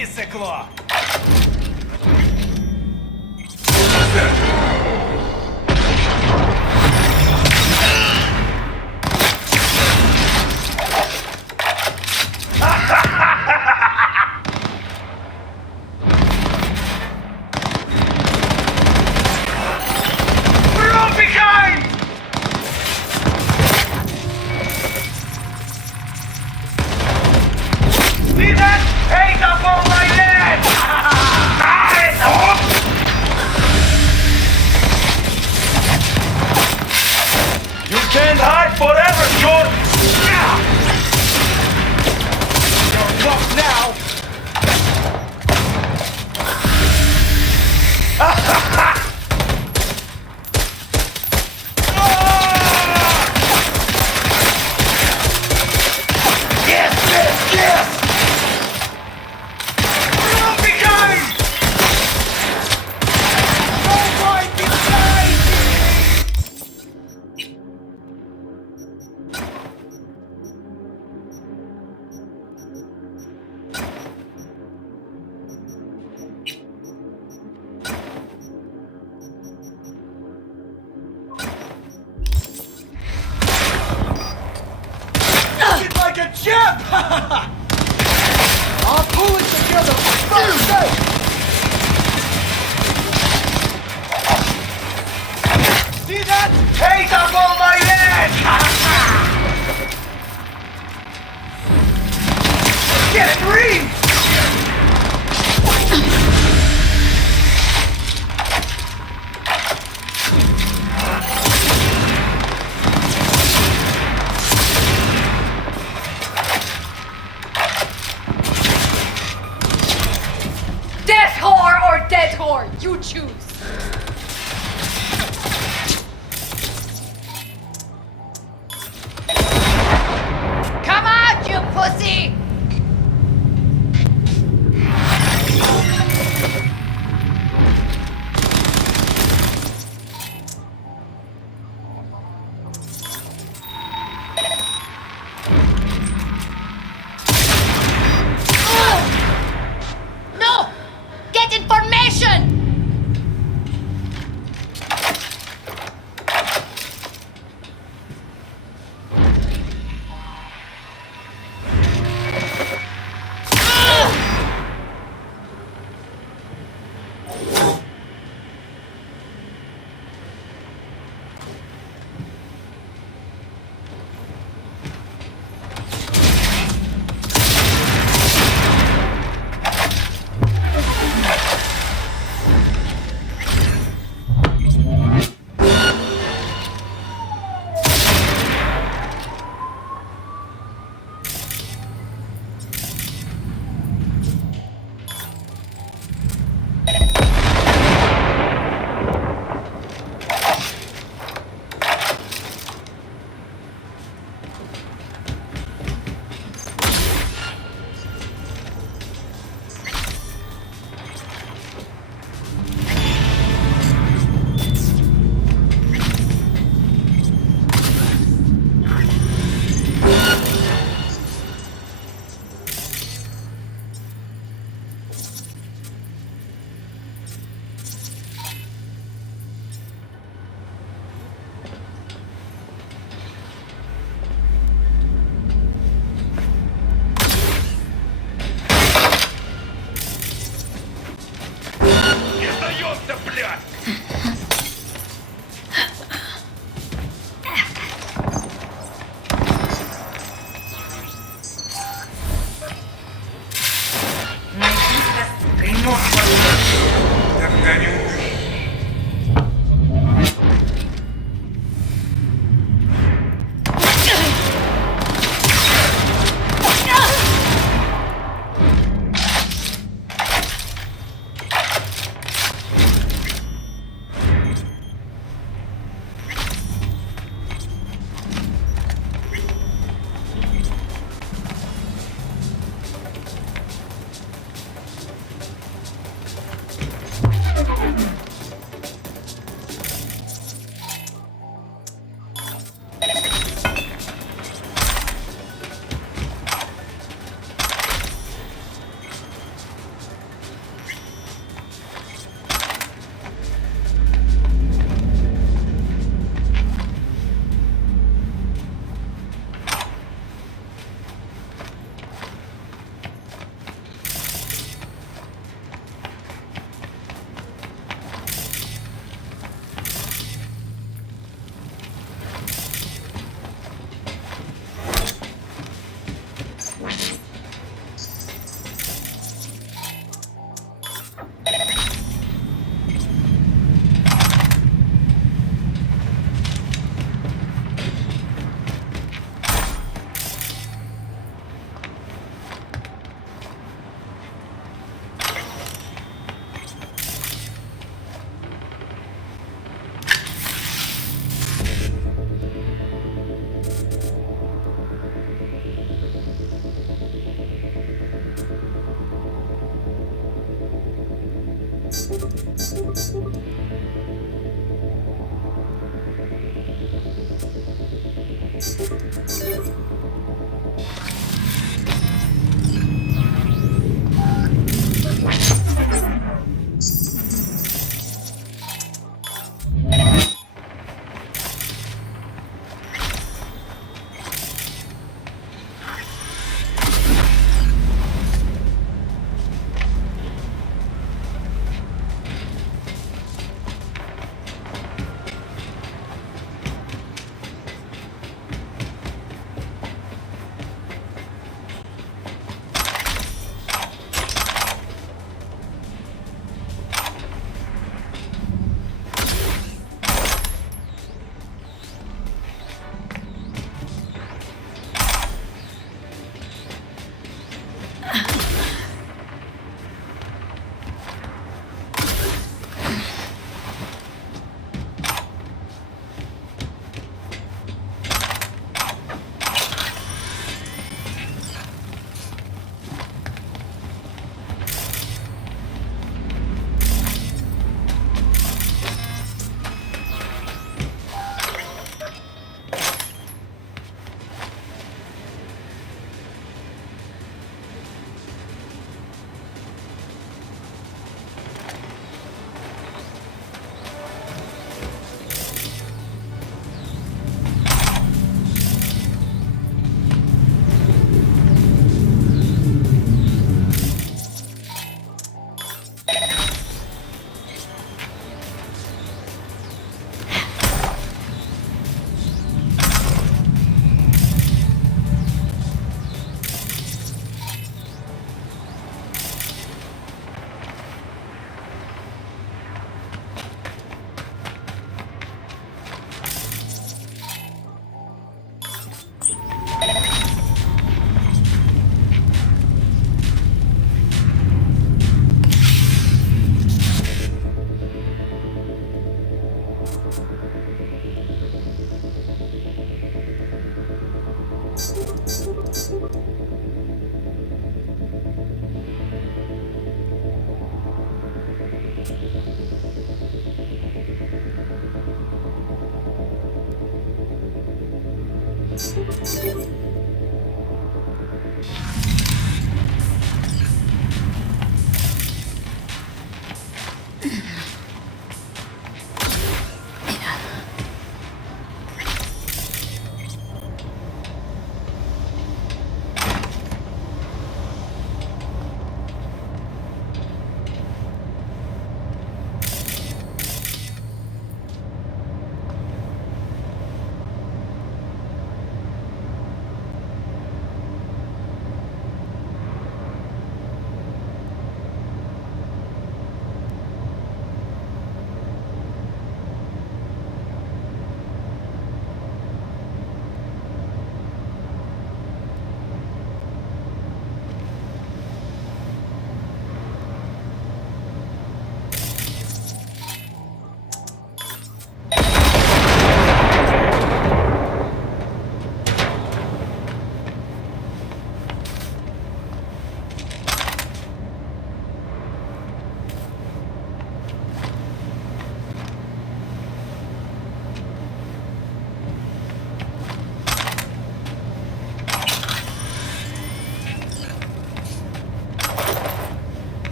кишки секло! Can't hide forever, Jordan! You're locked now! Yes, yes, yes! From behind! Oh my behind! Like a champ! I'll pull it together for fuck's sake! See that? Hate up on my head! Get it, Reed! Death whore or dead whore, you choose. Come out, you pussy! No! Get information!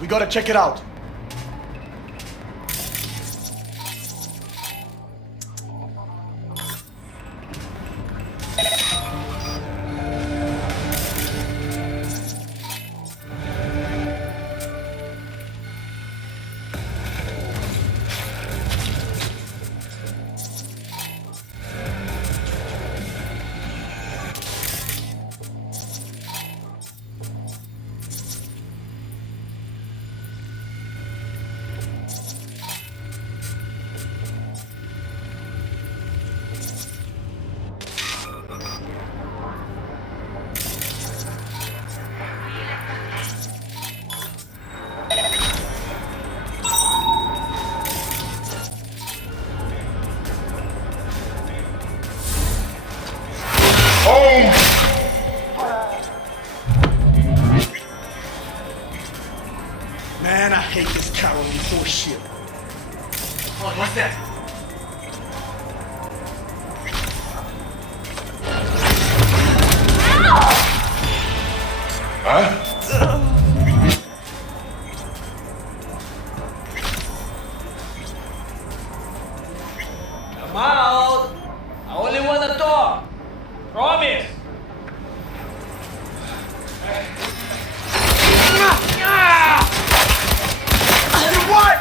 We gotta check it out. Man, I hate this cowardly bullshit. Oh, what's that? Come out! I only want to talk. Promise. What?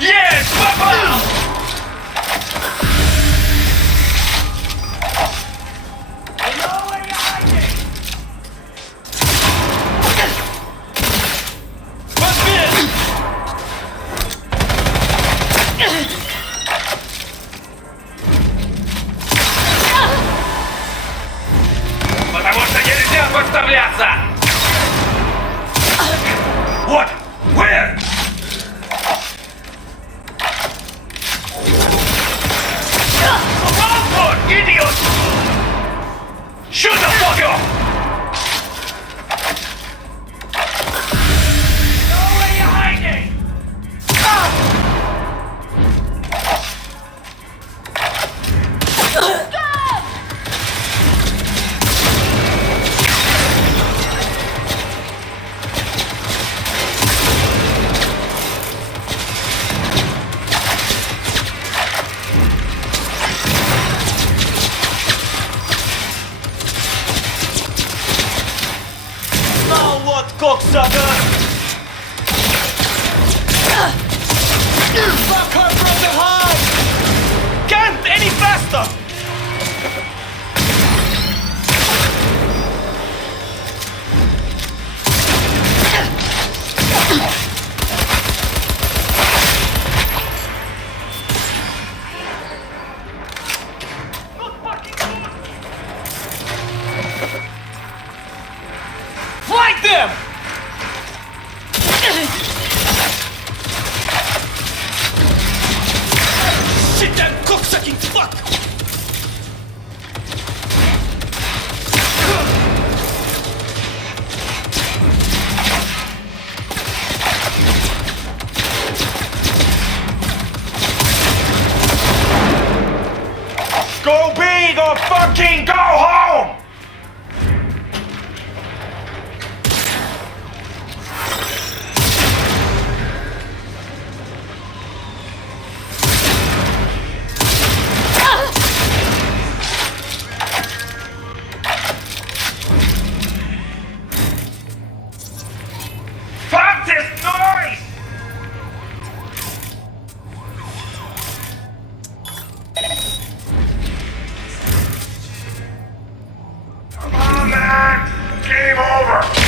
Yes! Papa! I know where you're hiding! What's this? Потому что нельзя подставляться! What? Where? Wrong one, idiot! Shoot the fucker! Know where you're hiding! Now what, cocksucker? Fuck her from behind! Can't any faster! him! Shit, that cocksucking fuck! Go big or fucking go home! Fuck this noise! Come on, man! Game over!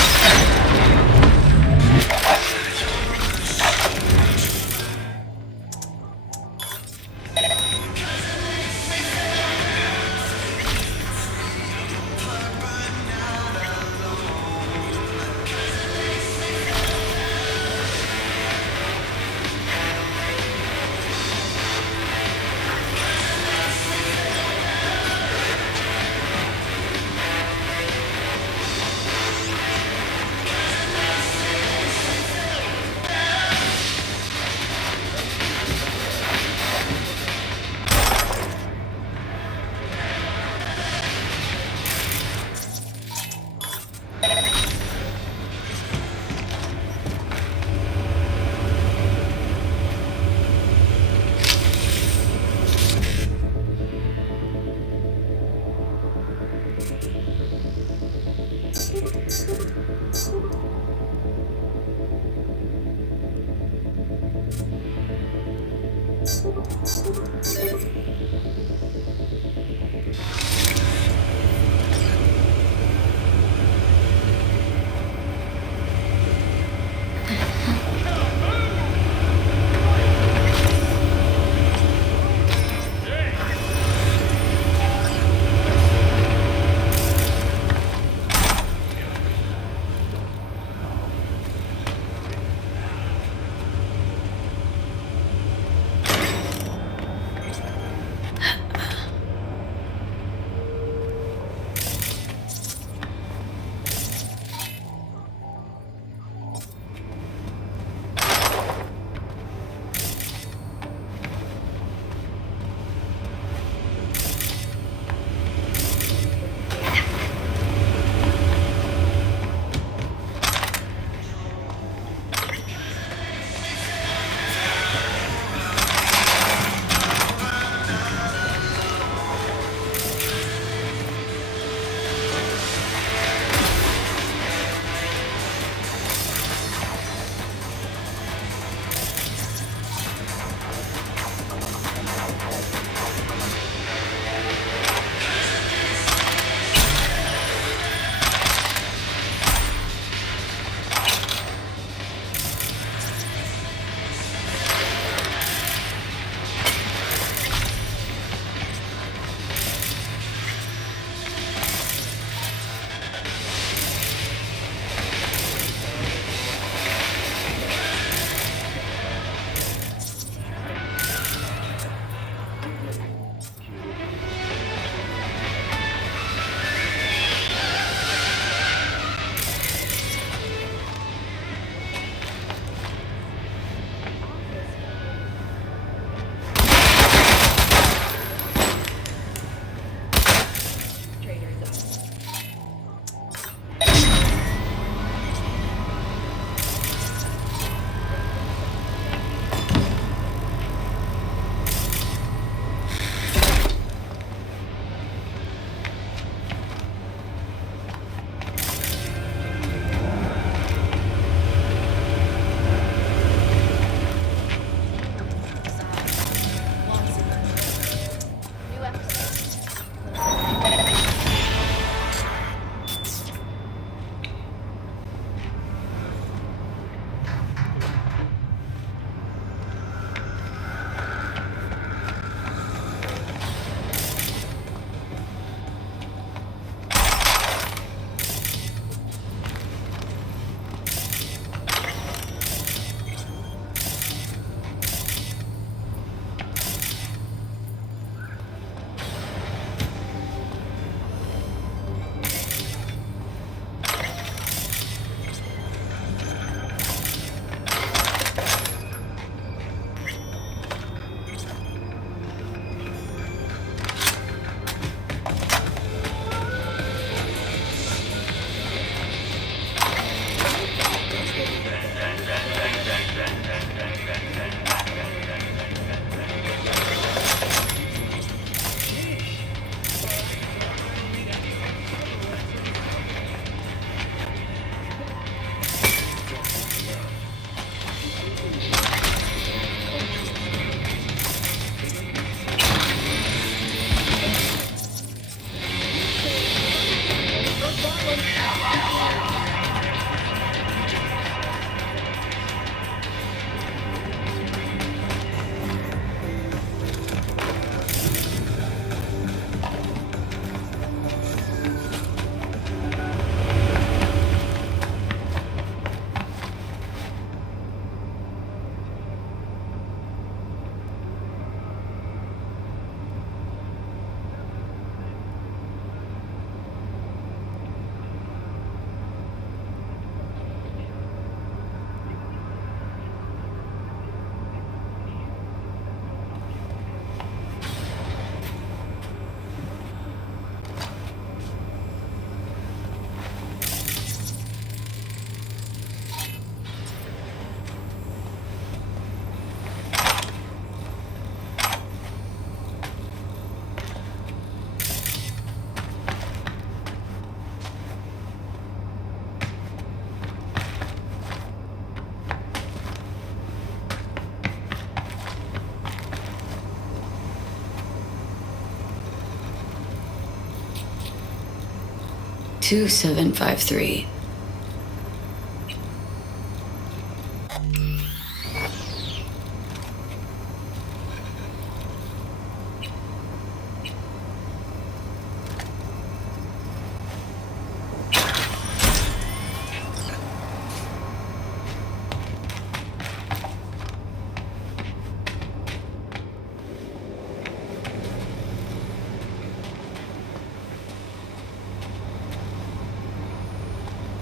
2753.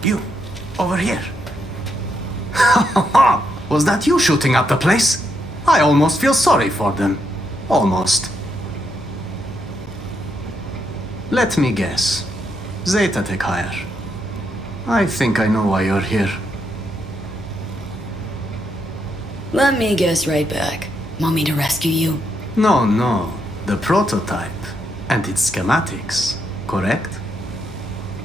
You, over here. Was that you shooting at the place? I almost feel sorry for them. Almost. Let me guess. Zeta Tech hire. I think I know why you're here. Let me guess right back. Want me to rescue you? No. The prototype and its schematics, correct?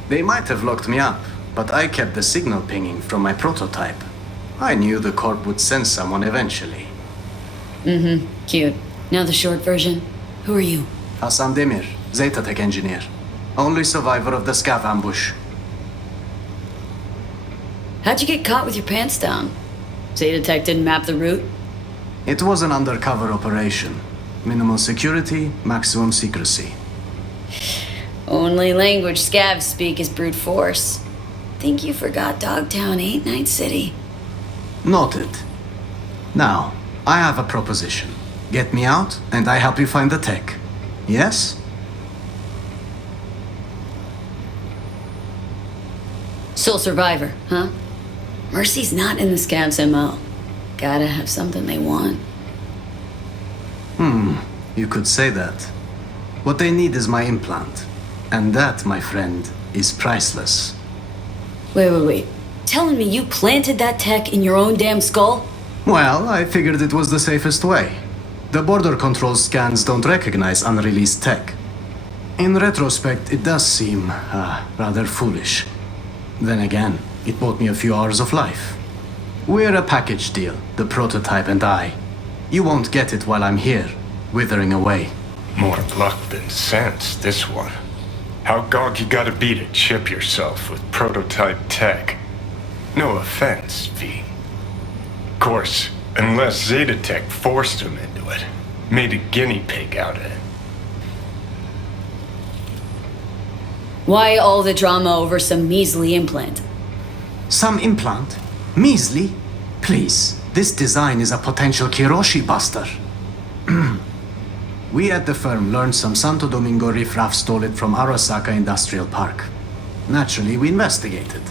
They might have locked me up, but I kept the signal pinging from my prototype. I knew the Corp would send someone eventually. Cute. Now the short version. Who are you? Hassan Demir, Zeta Tech engineer. Only survivor of the scav ambush. How'd you get caught with your pants down? Zeta Tech didn't map the route? It was an undercover operation. Minimal security, maximum secrecy. Only language scavs speak is brute force. Think you forgot Dogtown ain't Night City. Noted. Now, I have a proposition. Get me out, and I help you find the tech. Yes? Sole survivor, huh? Mercy's not in the scavs MO. Gotta have something they want. You could say that. What they need is my implant. And that, my friend, is priceless. Wait. Telling me you planted that tech in your own damn skull? Well, I figured it was the safest way. The border control scans don't recognize unreleased tech. In retrospect, it does seem rather foolish. Then again, it bought me a few hours of life. We're a package deal, the prototype and I. You won't get it while I'm here, withering away. More luck than sense, this one. How gog you gotta be to chip yourself with prototype tech? No offense, V. Of course, unless Zeta Tech forced him into it. Made a guinea pig out of it. Why all the drama over some measly implant? Some implant? Measly? Please, this design is a potential Kiroshi buster. We at the firm learned some Santo Domingo riffraff stole it from Arasaka Industrial Park. Naturally, we investigated.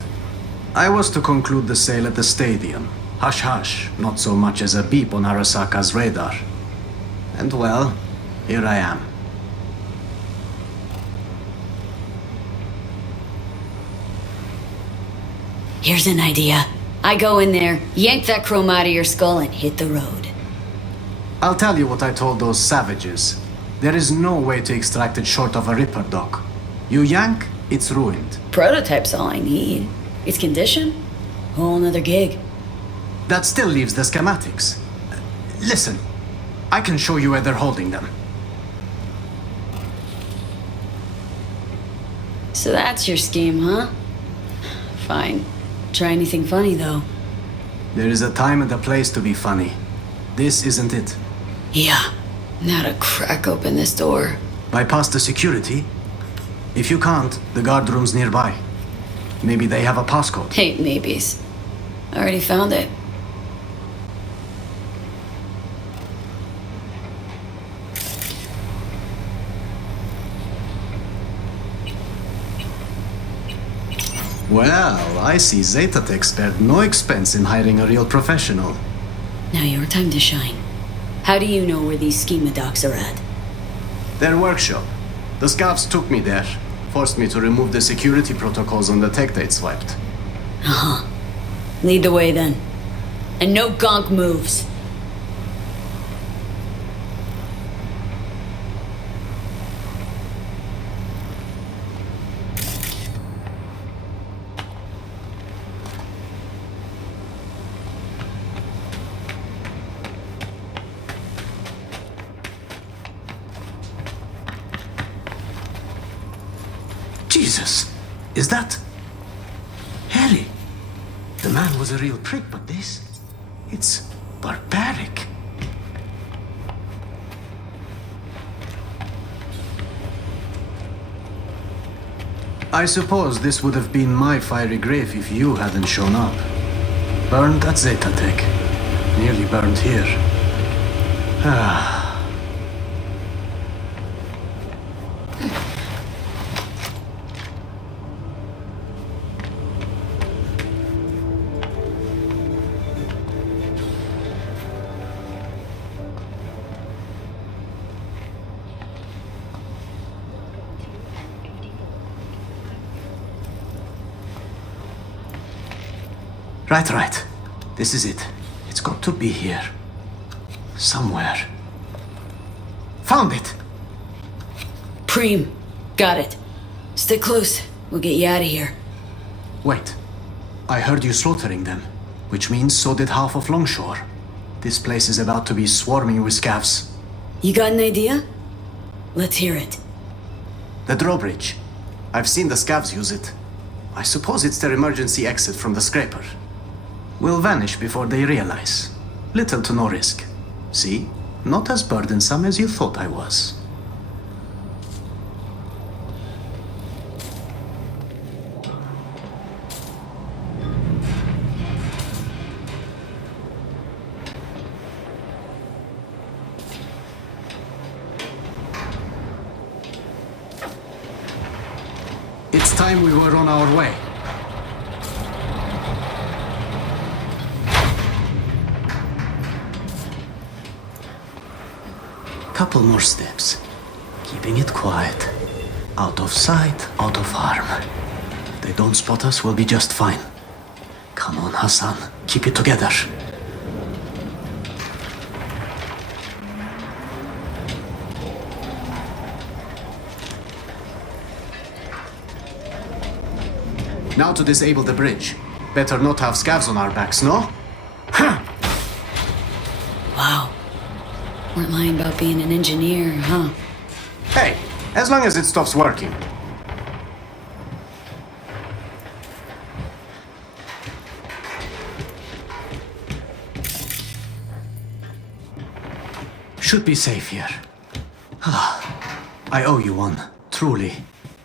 I was to conclude the sale at the stadium. Hush hush, not so much as a beep on Arasaka's radar. And well, here I am. Here's an idea. I go in there, yank that chrome out of your skull, and hit the road. I'll tell you what I told those savages. There is no way to extract it short of a Ripper dock. You yank, it's ruined. Prototype's all I need. Its condition? Whole nother gig. That still leaves the schematics. Listen, I can show you where they're holding them. So that's your scheme, huh? Fine. Try anything funny, though. There is a time and a place to be funny. This isn't it. Yeah. Now to crack open this door. Bypass the security? If you can't, the guard room's nearby. Maybe they have a passcode. Hey, maybes. I already found it. Well, I see Zetatech spared no expense in hiring a real professional. Now your time to shine. How do you know where these schema docs are at? Their workshop. The scavs took me there. Forced me to remove the security protocols on the tech they'd swiped. Uh-huh. Lead the way, then. And no gonk moves. Jesus! Is that... Harry? The man was a real prick, but this... It's barbaric. I suppose this would have been my fiery grave if you hadn't shown up. Burned at Zetatech. Nearly burned here. Ah... Right. This is it. It's got to be here. Somewhere. Found it! Preem. Got it. Stick close. We'll get you out of here. Wait. I heard you slaughtering them, which means so did half of Longshore. This place is about to be swarming with scavs. You got an idea? Let's hear it. The drawbridge. I've seen the scavs use it. I suppose it's their emergency exit from the scraper. Will vanish before they realize. Little to no risk. See? Not as burdensome as you thought I was. It's time we were on our way. Couple more steps. Keeping it quiet. Out of sight, out of harm. If they don't spot us, we'll be just fine. Come on, Hassan. Keep it together. Now to disable the bridge. Better not have scavs on our backs, no? Wow. Weren't lying about being an engineer, huh? Hey, as long as it stops working. Should be safe here. I owe you one, truly.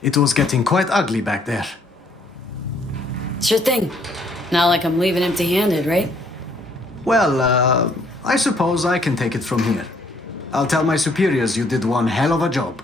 It was getting quite ugly back there. Sure thing. Not like I'm leaving empty-handed, right? Well, I suppose I can take it from here. I'll tell my superiors you did one hell of a job.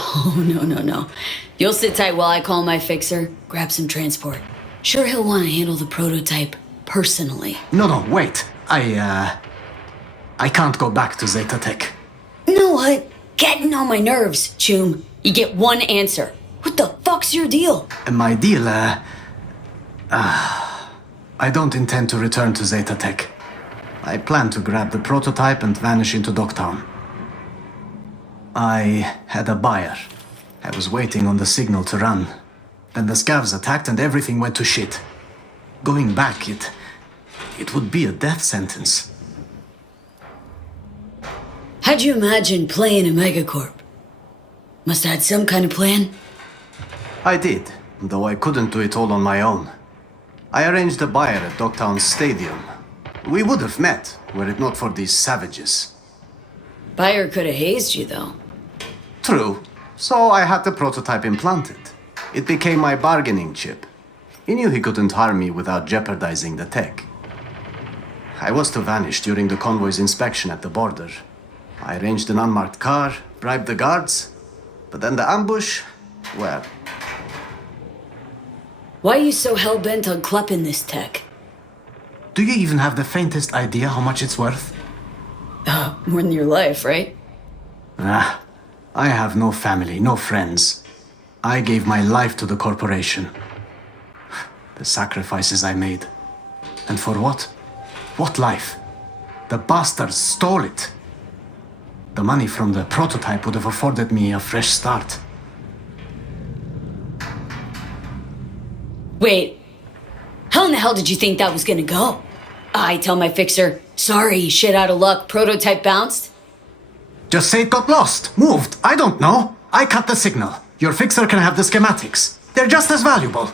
Oh, no. You'll sit tight while I call my fixer, grab some transport. Sure he'll want to handle the prototype personally. No, wait. I can't go back to Zetatech. You know what? Getting on my nerves, Choom. You get one answer. What the fuck's your deal? My deal, I don't intend to return to Zetatech. I planned to grab the prototype and vanish into Docktown. I had a buyer. I was waiting on the signal to run. Then the scavs attacked and everything went to shit. Going back, it would be a death sentence. How'd you imagine playing a megacorp? Must have had some kind of plan? I did, though I couldn't do it all on my own. I arranged a buyer at Docktown Stadium. We would have met, were it not for these savages. Buyer could have hazed you, though. True, so I had the prototype implanted. It became my bargaining chip. He knew he couldn't harm me without jeopardizing the tech. I was to vanish during the convoy's inspection at the border. I arranged an unmarked car, bribed the guards, but then the ambush, well... Why are you so hell-bent on clupping this tech? Do you even have the faintest idea how much it's worth? More than your life, right? I have no family, no friends. I gave my life to the corporation. The sacrifices I made. And for what? What life? The bastards stole it. The money from the prototype would have afforded me a fresh start. Wait, how in the hell did you think that was gonna go? I tell my fixer, sorry, shit out of luck, prototype bounced? Just say it got lost, moved, I don't know. I cut the signal. Your fixer can have the schematics. They're just as valuable.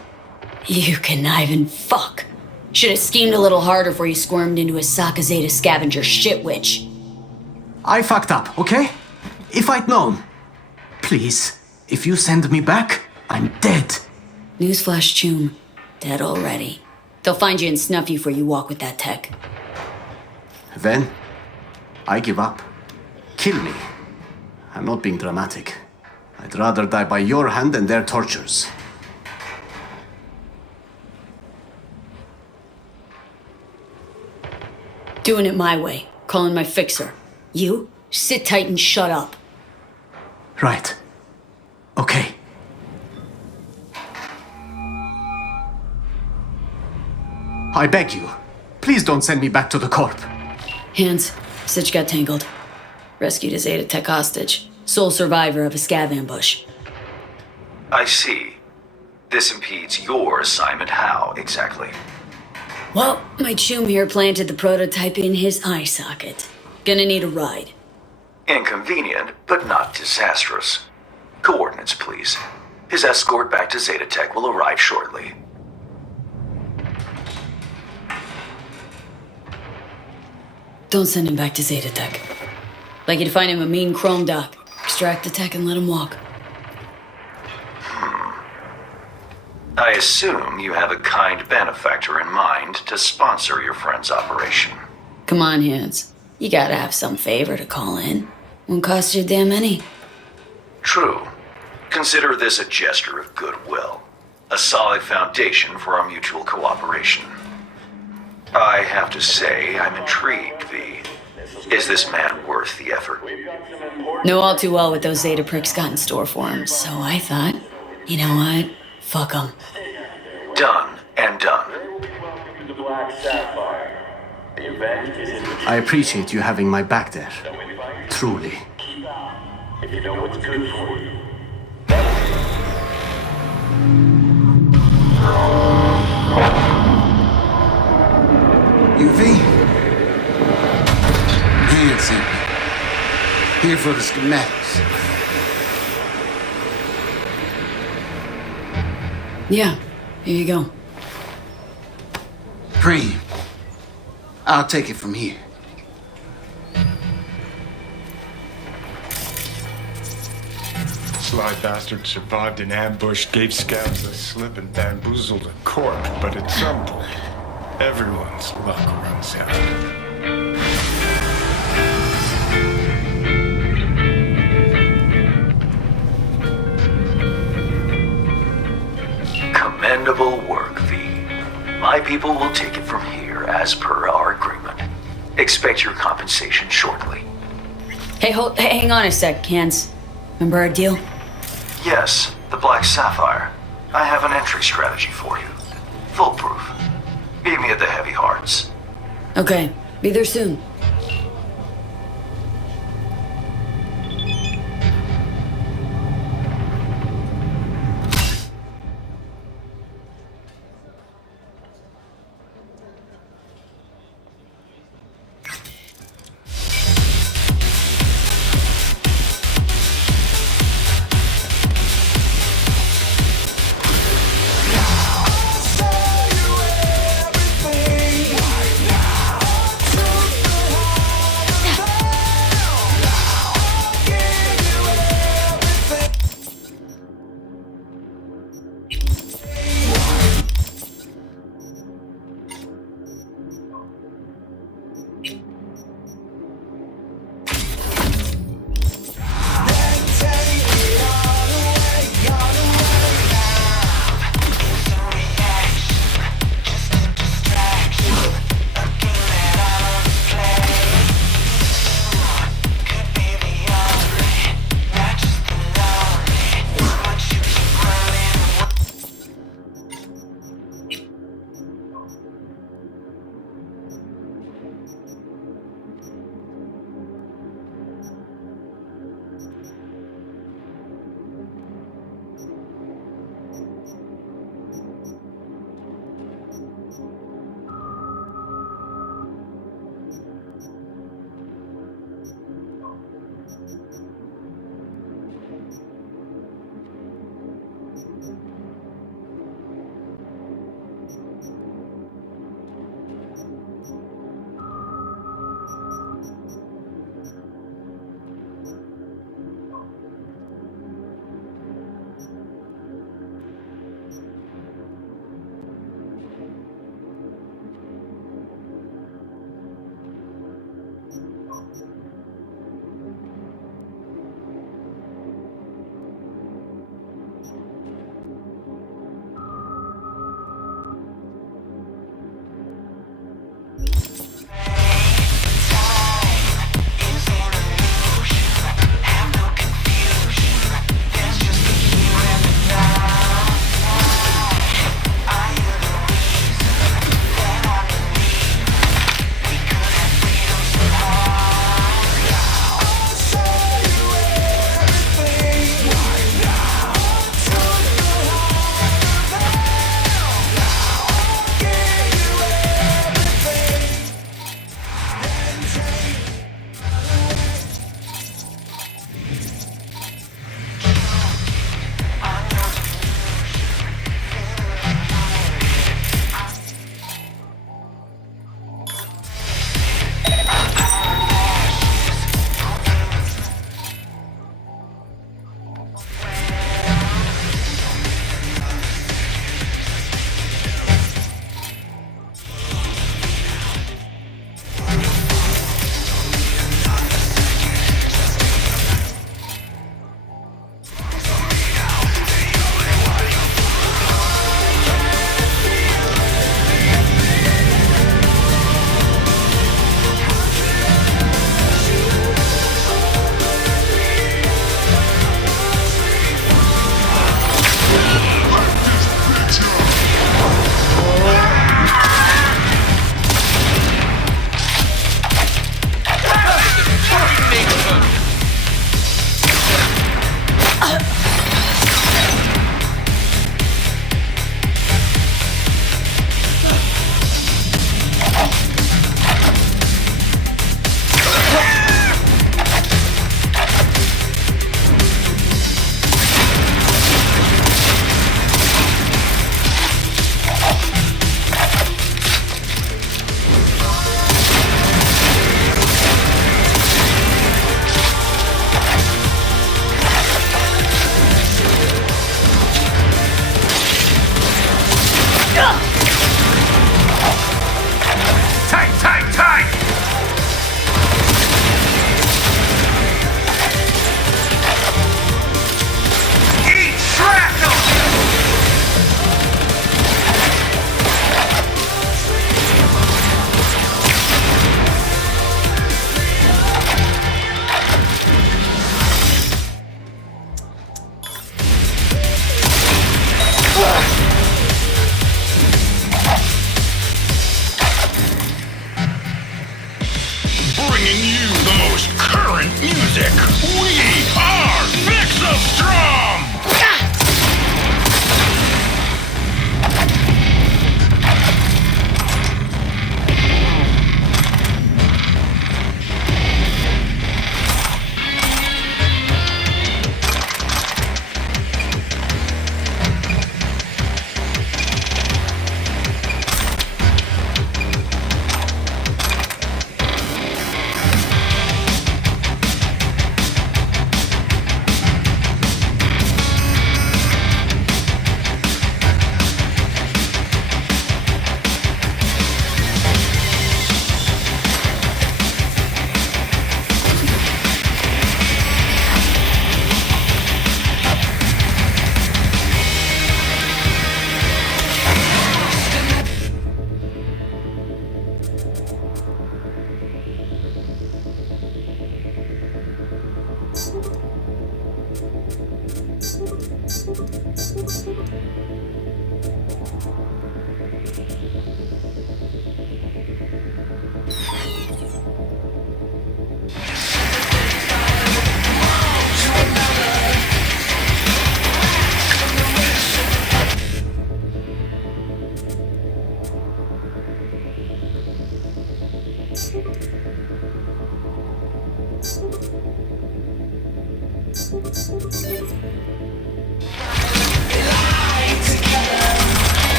You conniving fuck. Should have schemed a little harder before you squirmed into a Saka Zeta scavenger shit witch. I fucked up, okay? If I'd known. Please, if you send me back, I'm dead. Newsflash, Choom. Dead already. They'll find you and snuff you before you walk with that tech. Then, I give up. Kill me. I'm not being dramatic. I'd rather die by your hand than their tortures. Doing it my way. Calling my fixer. You, sit tight and shut up. Right. Okay. I beg you, please don't send me back to the Corp. Hands. Stitch got tangled. Rescued a Zeta Tech hostage. Sole survivor of a scav ambush. I see. This impedes your assignment. How, exactly? Well, my Choom here planted the prototype in his eye socket. Gonna need a ride. Inconvenient, but not disastrous. Coordinates, please. His escort back to Zeta Tech will arrive shortly. Don't send him back to Zeta Tech. Like you to find him a mean chrome dock. Extract the tech and let him walk. I assume you have a kind benefactor in mind to sponsor your friend's operation. Come on, Hands. You gotta have some favor to call in. Won't cost you a damn any. True. Consider this a gesture of goodwill. A solid foundation for our mutual cooperation. I have to say, I'm intrigued, V. Is this man worth the effort? Know all too well what those Zeta pricks got in store for him, so I thought, you know what? Fuck 'em. Done and done. I appreciate you having my back there. Truly. UV? Hanson. Here for the schematics. Yeah, here you go. Cream. I'll take it from here. Sly bastard survived an ambush, gave scabs a slip and bamboozled a corp, but at some point, everyone's luck runs out. Commendable work, V. My people will take it from here as per our agreement. Expect your compensation shortly. Hey, hang on a sec, Hands. Remember our deal? Yes, the Black Sapphire. I have an entry strategy for you. Foolproof. Meet me at the Heavy Hearts. Okay, Be there soon. bringing you the most current music. We are Fix of Strom!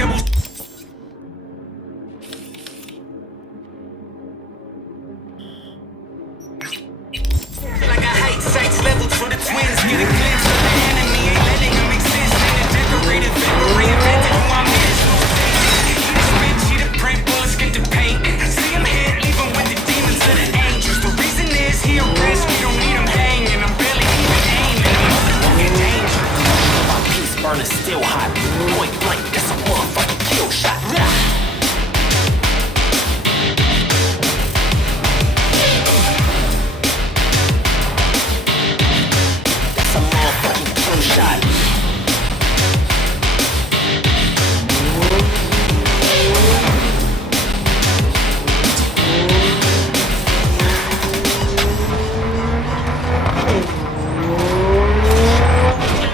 double. Like a height, sights levels for the twins. Get a glimpse of the enemy, ain't letting them exist. Ain't a decorated venom, reinvented who I'm in. He the spit, she the print, bullets get the paint. See him hit, even with the demons and the angels. The reason is he a risk, we don't need him hanging. I'm barely even aiming, I'm motherfucking danger. My piece burning still hot. Point blank, that's a motherfucking kill shot. That's a motherfucking kill shot.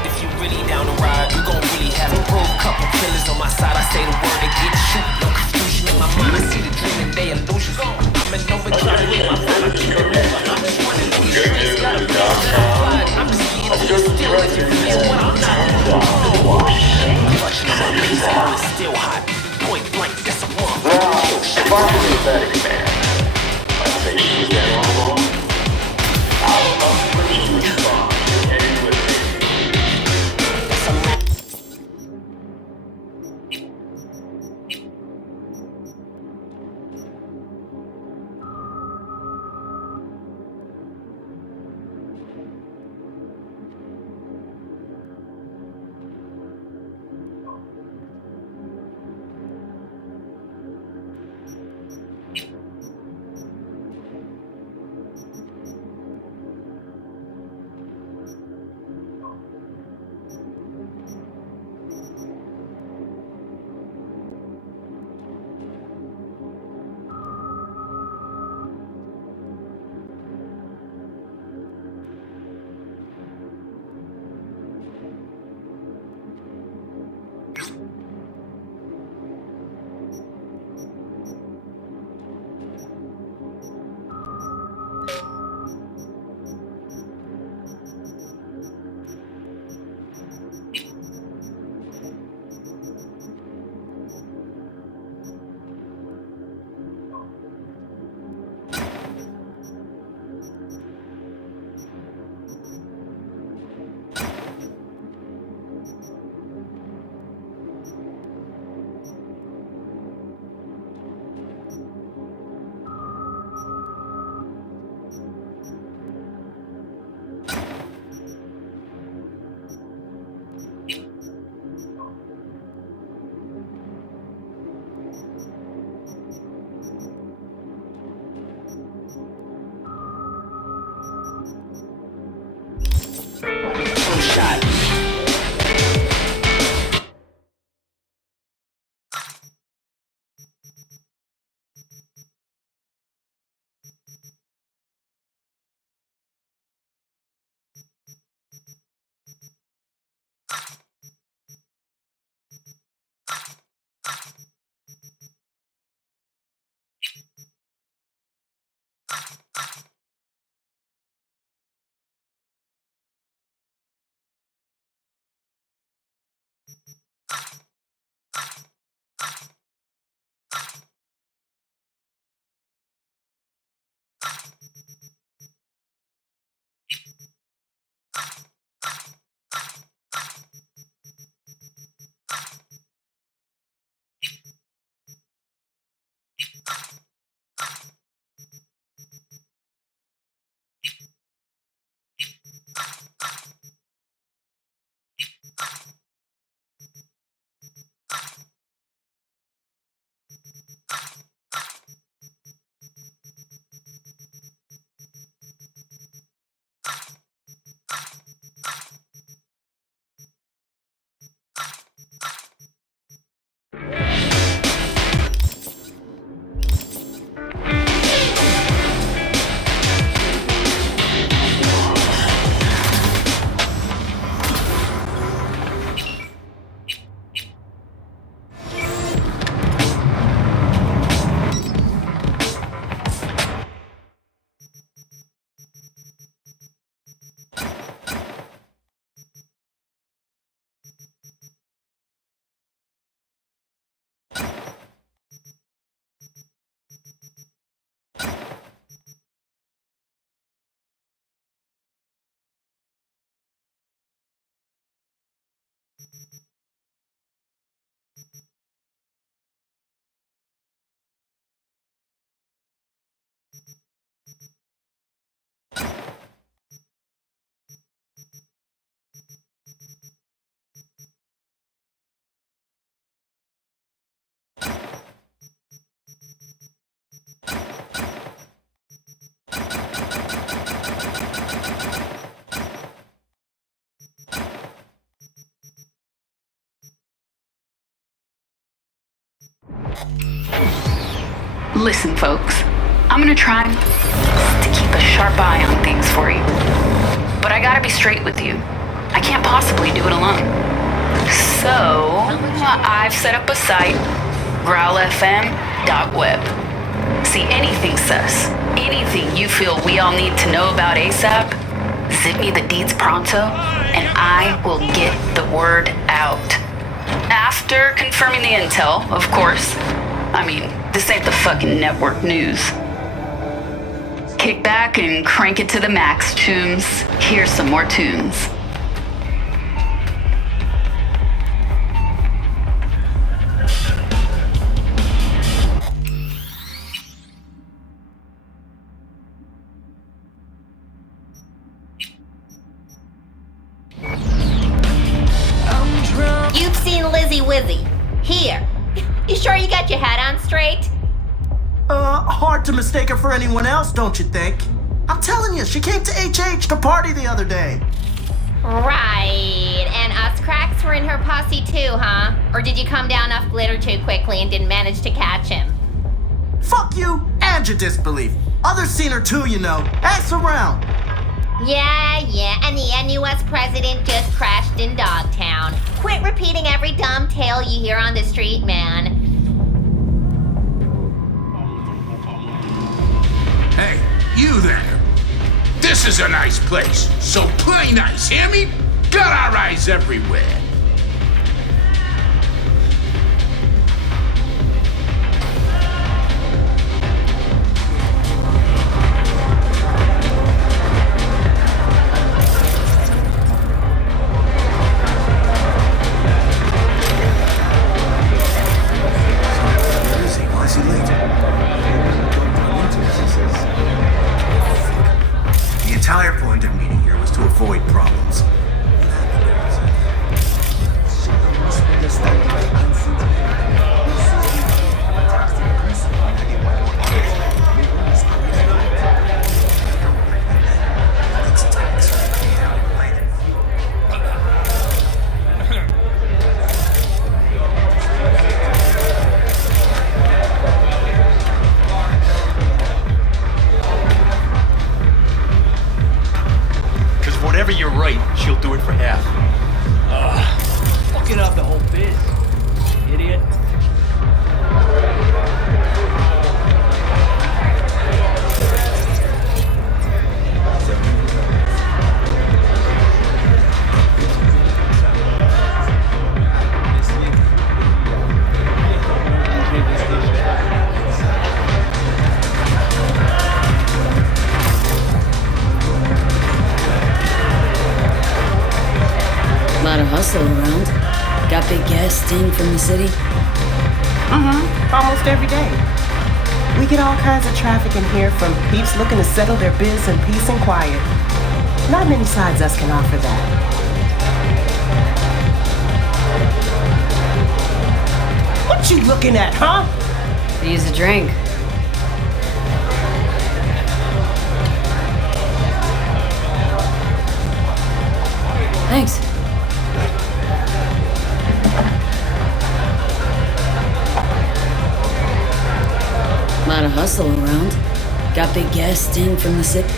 If you really down to ride, you gon' really have to prove. Couple killers on my side, I say the word and get shoot. No confusion in my mind, I see the dream and they illusions. I'm in overdrive with my mind, I keep it moving. I'm just running through these streets, got a plan to ride. I'm just getting to still if you feel what I'm not. Clutching on my piece, burning still hot. Point blank, that's a motherfucking kill shot. If I was a betting man, I'd say she was dead all along. I don't know where she was from. And with me. That's a motherfucking Listen, folks, I'm gonna try to keep a sharp eye on things for you. But I gotta be straight with you. I can't possibly do it alone. So, I've set up a site, growlfm.web. See, anything sus, anything you feel we all need to know about ASAP, zip me the deeds pronto, and I will get the word out. After confirming the intel, of course. I mean, this ain't the fucking network news. Kick back and crank it to the max, Tooms. Here's some more tunes. You've seen Lizzie Wizzy. Here. You sure you got your hat on straight? Hard to mistake her for anyone else, don't you think? I'm telling you, she came to HH to party the other day. Right. And us cracks were in her posse too, huh? Or did you come down off glitter too quickly and didn't manage to catch him? Fuck you and your disbelief. Others seen her too, you know. Ask around. Yeah, and the NUS president just crashed in Dogtown. Quit repeating every dumb tale you hear on the street, man. Hey, you there. This is a nice place, so play nice, hear me? Got our eyes everywhere. The entire point of meeting here was to avoid problems. Whatever you're right, she'll do it for half. Fucking up the whole biz. Idiot. Lot of hustle around. Got big guests in from the city? Almost every day. We get all kinds of traffic in here from peeps looking to settle their biz in peace and quiet. Not many sides us can offer that. What you looking at, huh? Use a drink. Thanks. Lot of hustle around. Got big guests in from the city.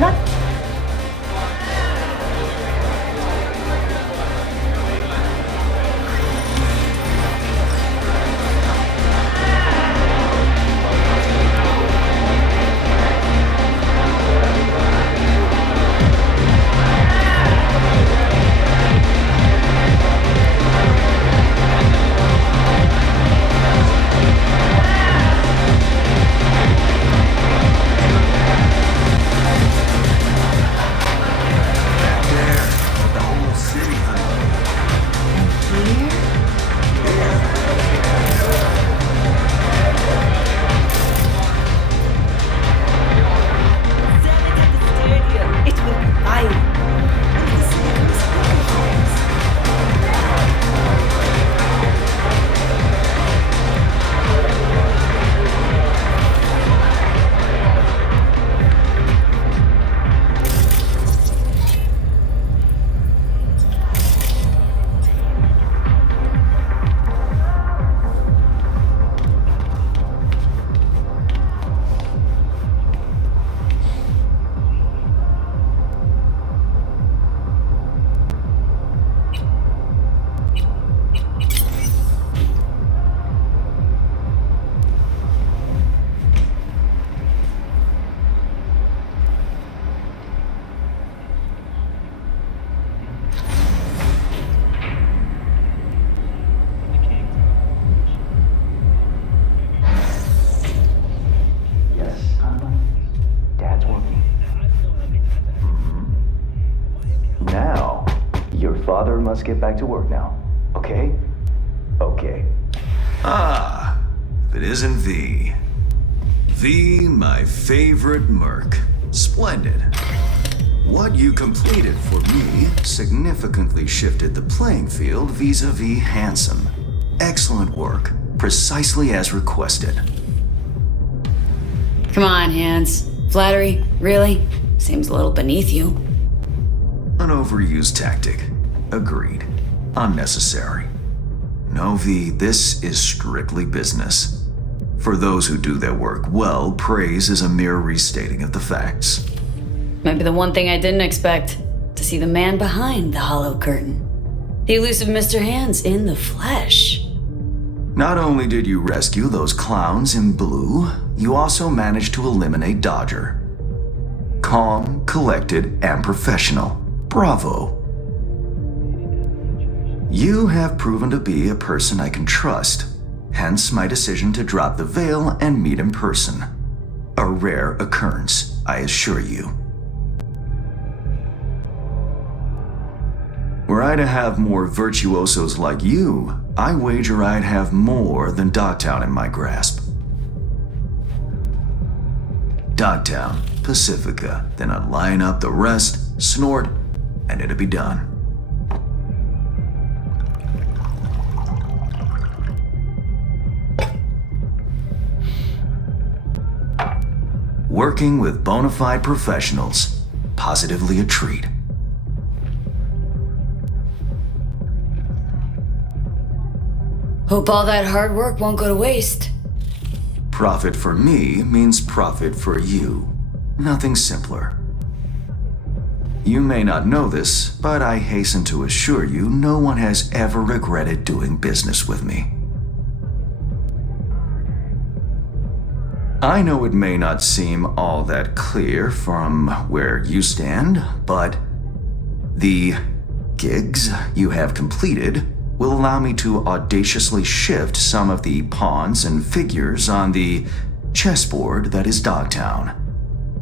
Not must get back to work now. Okay? Okay. Ah, if it isn't V. V, my favorite merc. Splendid. What you completed for me significantly shifted the playing field vis-a-vis Hansen. Excellent work, precisely as requested. Come on, Hans. Flattery? Really? Seems a little beneath you. An overused tactic. Agreed. Unnecessary. No, V, this is strictly business. For those who do their work well, praise is a mere restating of the facts. Maybe the one thing I didn't expect, to see the man behind the hollow curtain. The elusive Mr. Hands in the flesh. Not only did you rescue those clowns in blue, you also managed to eliminate Dodger. Calm, collected, and professional. Bravo. You have proven to be a person I can trust, hence my decision to drop the veil and meet in person. A rare occurrence, I assure you. Were I to have more virtuosos like you, I wager I'd have more than Dogtown in my grasp. Dogtown, Pacifica, then I'd line up the rest, snort, and it'd be done. Working with bona fide professionals, positively a treat. Hope all that hard work won't go to waste. Profit for me means profit for you. Nothing simpler. You may not know this, but I hasten to assure you no one has ever regretted doing business with me. I know it may not seem all that clear from where you stand, but the gigs you have completed will allow me to audaciously shift some of the pawns and figures on the chessboard that is Dogtown.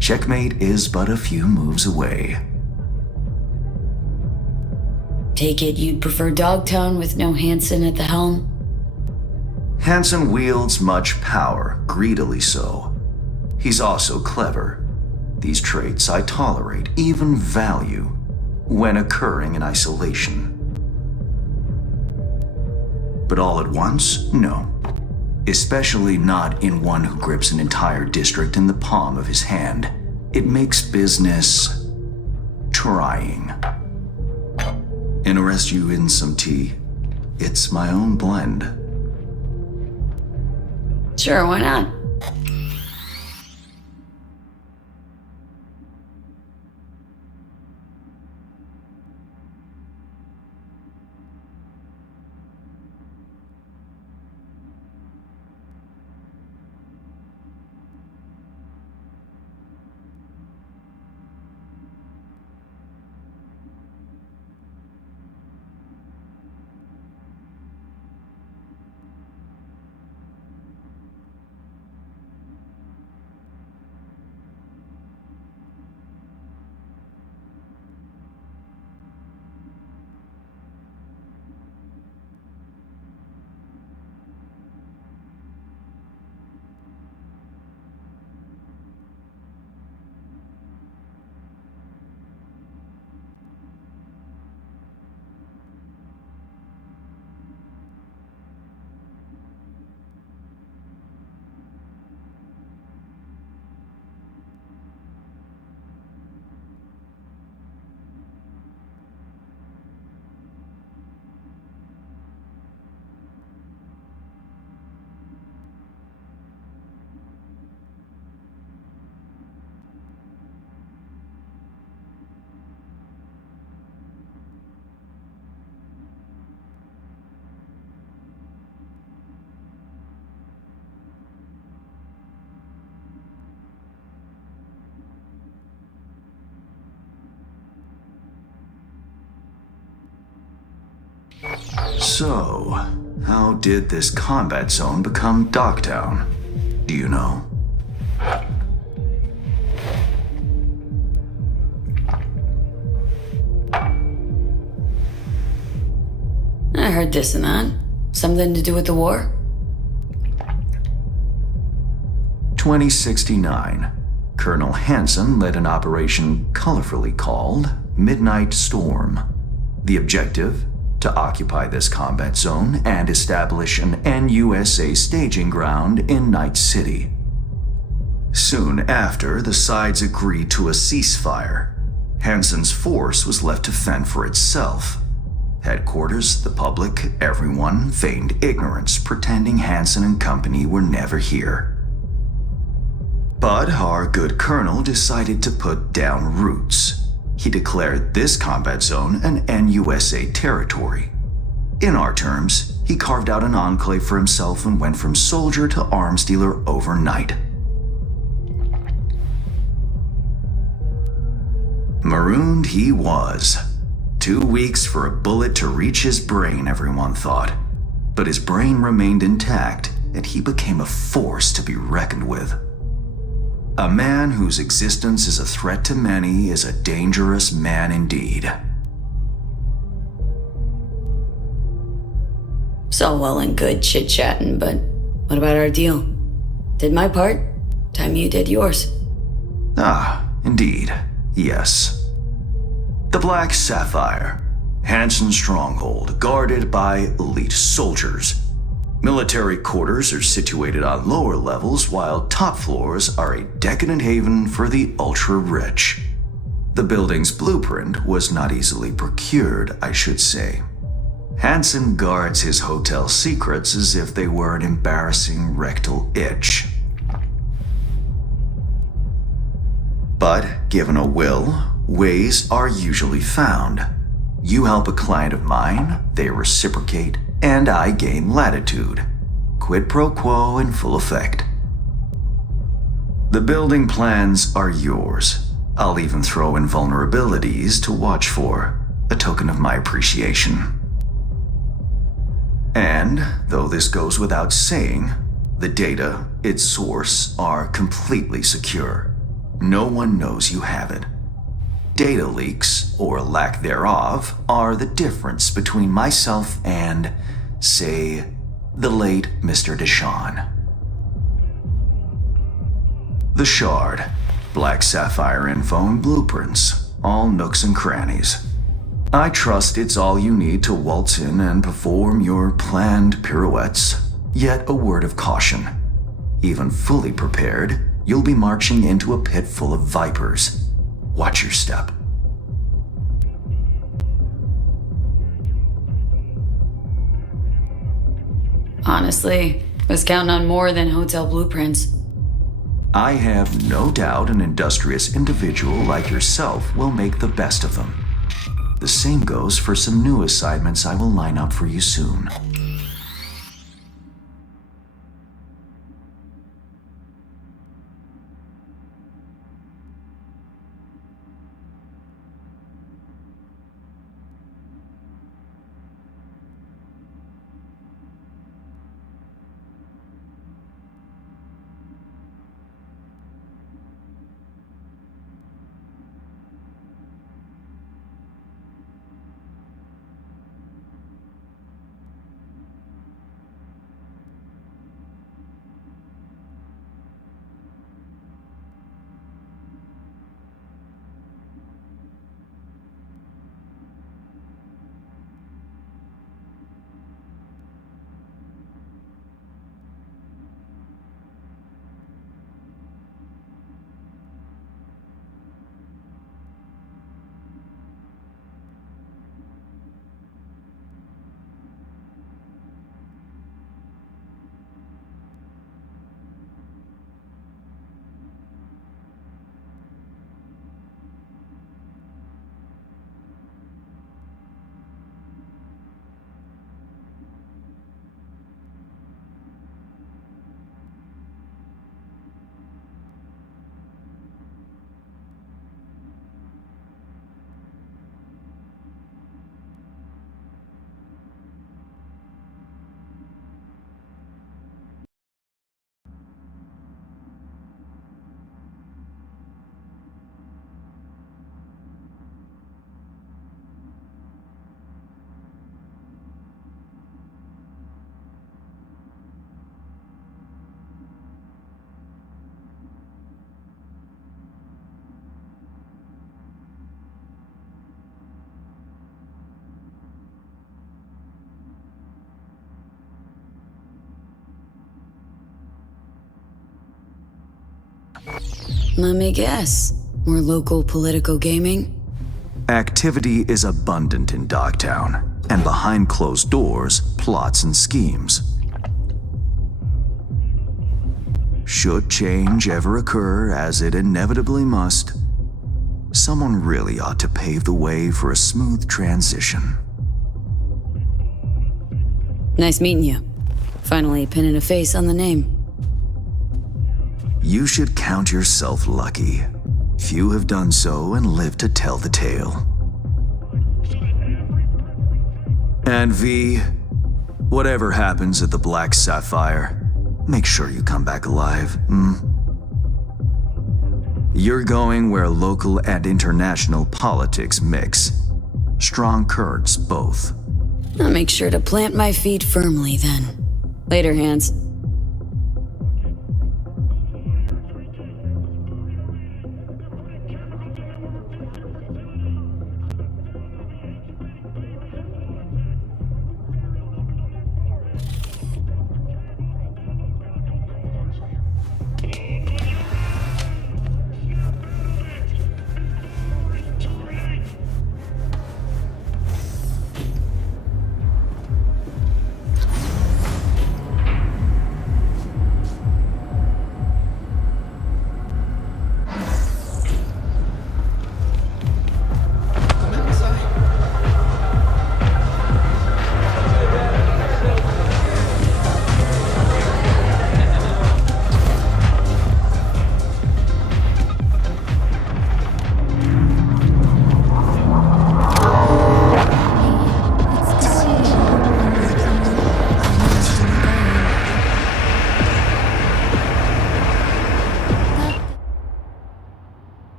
Checkmate is but a few moves away. Take it you'd prefer Dogtown with no Hansen at the helm? Hansen wields much power, greedily so. He's also clever. These traits I tolerate, even value, when occurring in isolation. But all at once? No. Especially not in one who grips an entire district in the palm of his hand. It makes business trying. Interest you in some tea? It's my own blend. Sure, why not? So, how did this combat zone become Dogtown? Do you know? I heard this and that. Something to do with the war? 2069. Colonel Hansen led an operation colorfully called Midnight Storm. The objective? To occupy this combat zone and establish an NUSA staging ground in Night City. Soon after, the sides agreed to a ceasefire. Hansen's force was left to fend for itself. Headquarters, the public, everyone feigned ignorance, pretending Hansen and company were never here. But our good colonel decided to put down roots. He declared this combat zone an NUSA territory. In our terms, he carved out an enclave for himself and went from soldier to arms dealer overnight. Marooned he was. 2 weeks for a bullet to reach his brain, everyone thought. But his brain remained intact, and he became a force to be reckoned with. A man whose existence is a threat to many is a dangerous man indeed. It's all well and good chit-chatting, but what about our deal? Did my part, time you did yours. Ah, indeed, yes. The Black Sapphire, Hansen's stronghold, guarded by elite soldiers. Military quarters are situated on lower levels, while top floors are a decadent haven for the ultra-rich. The building's blueprint was not easily procured, I should say. Hansen guards his hotel secrets as if they were an embarrassing rectal itch. But given a will, ways are usually found. You help a client of mine, they reciprocate, and I gain latitude. Quid pro quo in full effect. The building plans are yours. I'll even throw in vulnerabilities to watch for, a token of my appreciation. And, though this goes without saying, the data, its source, are completely secure. No one knows you have it. Data leaks, or lack thereof, are the difference between myself and, say, the late Mr. Deshawn. The Shard, Black Sapphire info and blueprints, all nooks and crannies. I trust it's all you need to waltz in and perform your planned pirouettes, yet a word of caution. Even fully prepared, you'll be marching into a pit full of vipers. Watch your step. Honestly, I was counting on more than hotel blueprints. I have no doubt an industrious individual like yourself will make the best of them. The same goes for some new assignments I will line up for you soon. Let me guess. More local political gaming? Activity is abundant in Dogtown, and behind closed doors, plots and schemes. Should change ever occur, as it inevitably must, someone really ought to pave the way for a smooth transition. Nice meeting you. Finally pinning a face on the name. You should count yourself lucky. Few have done so and lived to tell the tale. And V, whatever happens at the Black Sapphire, make sure you come back alive, You're going where local and international politics mix. Strong currents, both. I'll make sure to plant my feet firmly then. Later, Hans.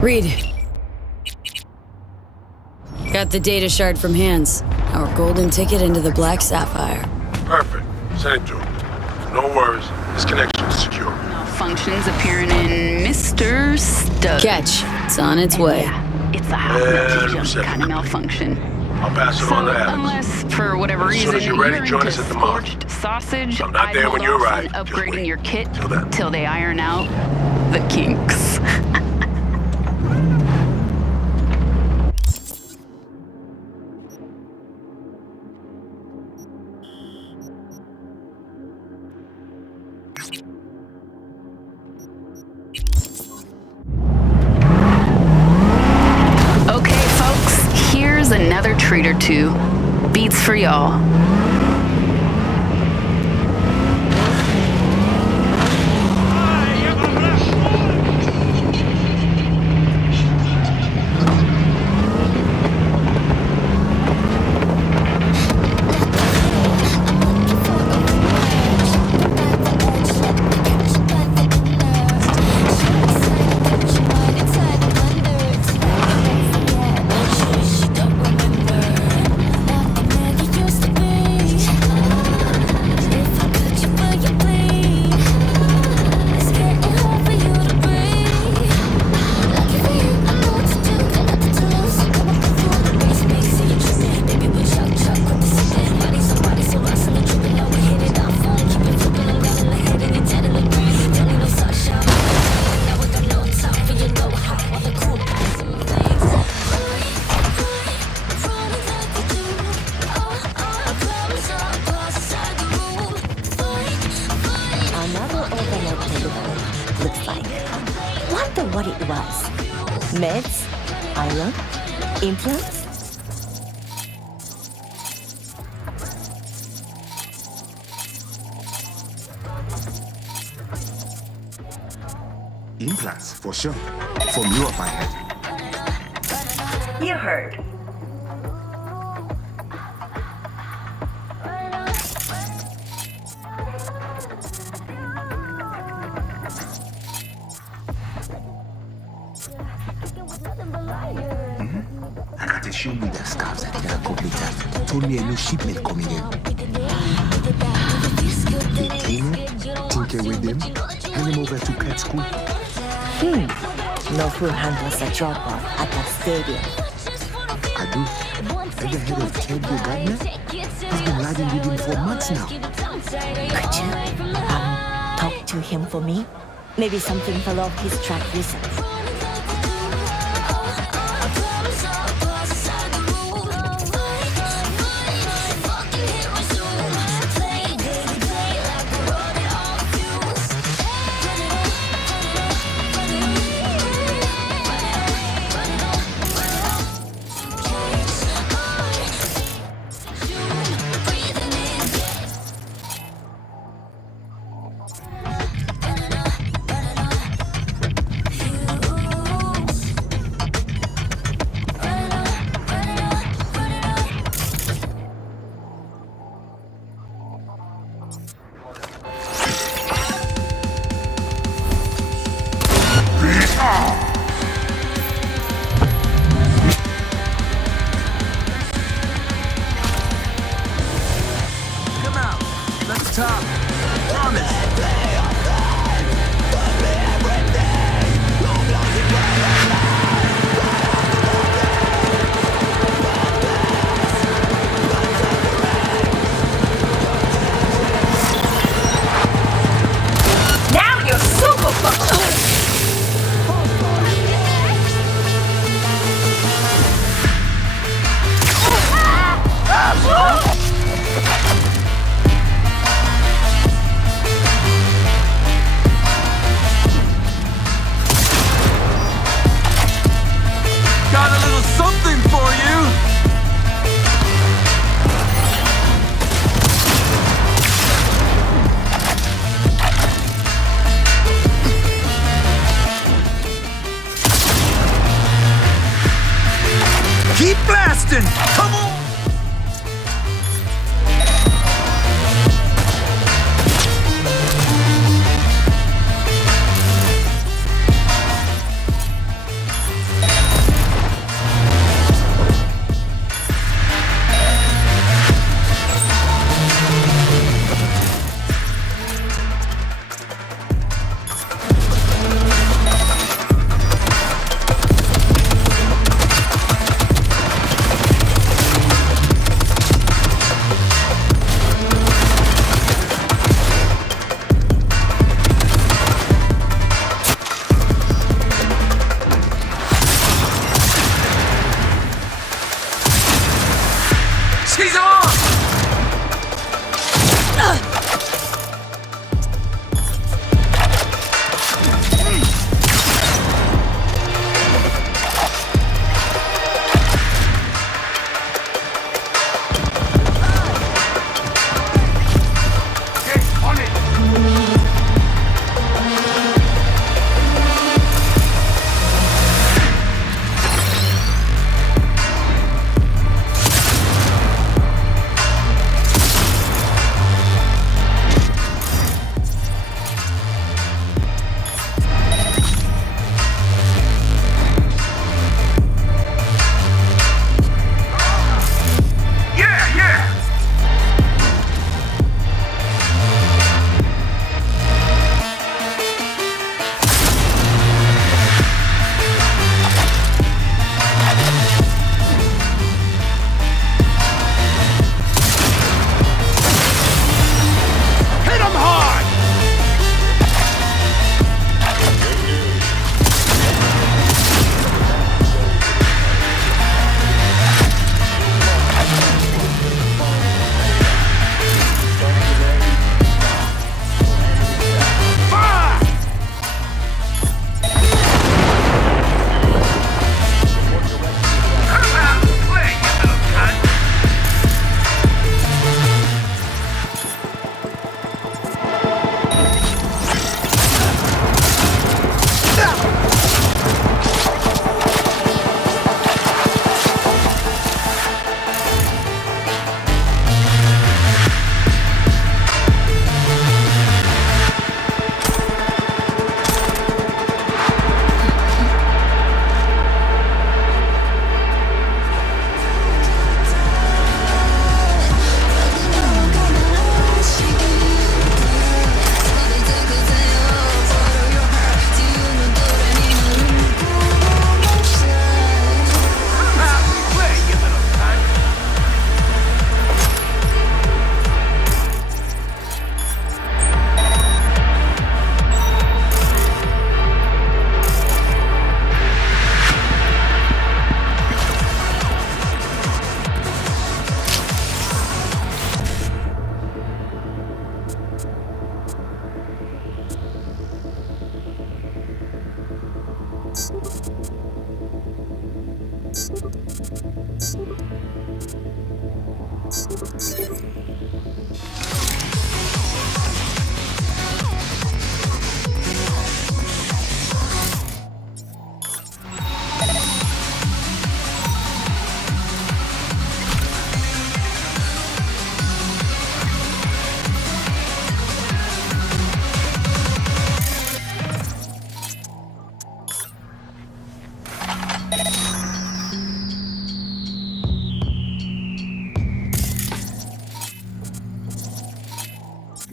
Read. Got the data shard from Hans. Our golden ticket into the Black Sapphire. Perfect. Send it to him. No worries. This connection is secure. Malfunctions appearing in Mr. Studd. Catch. It's on its way. Yeah, it's a high kind of malfunction. I'll pass it on to Alex. Unless, for whatever reason, As soon as you're ready, join into us at the mall. scorched sausage, I'm not I'd there hold when you're off right. on Just upgrading wait. your kit Till then. till they iron out the kinks. Okay, folks, here's another treat or two. Beats for y'all. What it was. Meds? Iron? Implants? Implants, for sure. From Europe, I had. You heard. I got to show me the scars that got completed. Told me a new shipment coming in. Clean him, tinker with him, hand him over to cat school. No fool handles a drop-off at the stadium. I do. Ever heard of Ted the Gardener? He's been riding with him for months now. Could you talk to him for me? Maybe something fell off his track recently. Come out. Let's talk. Promise. Now you're super fucked up.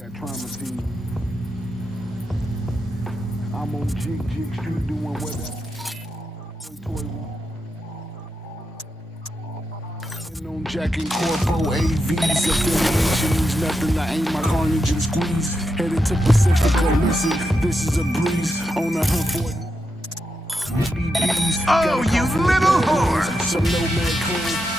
That trauma team. I'm on Jig Street doing what that toy on Jack and Corpo AVs. Affiliation means nothing. I aim my carnage and squeeze. Headed to Pacifica. Listen, this is a breeze. On a hunt for DDs. Oh, you little whore! Some nomad clan.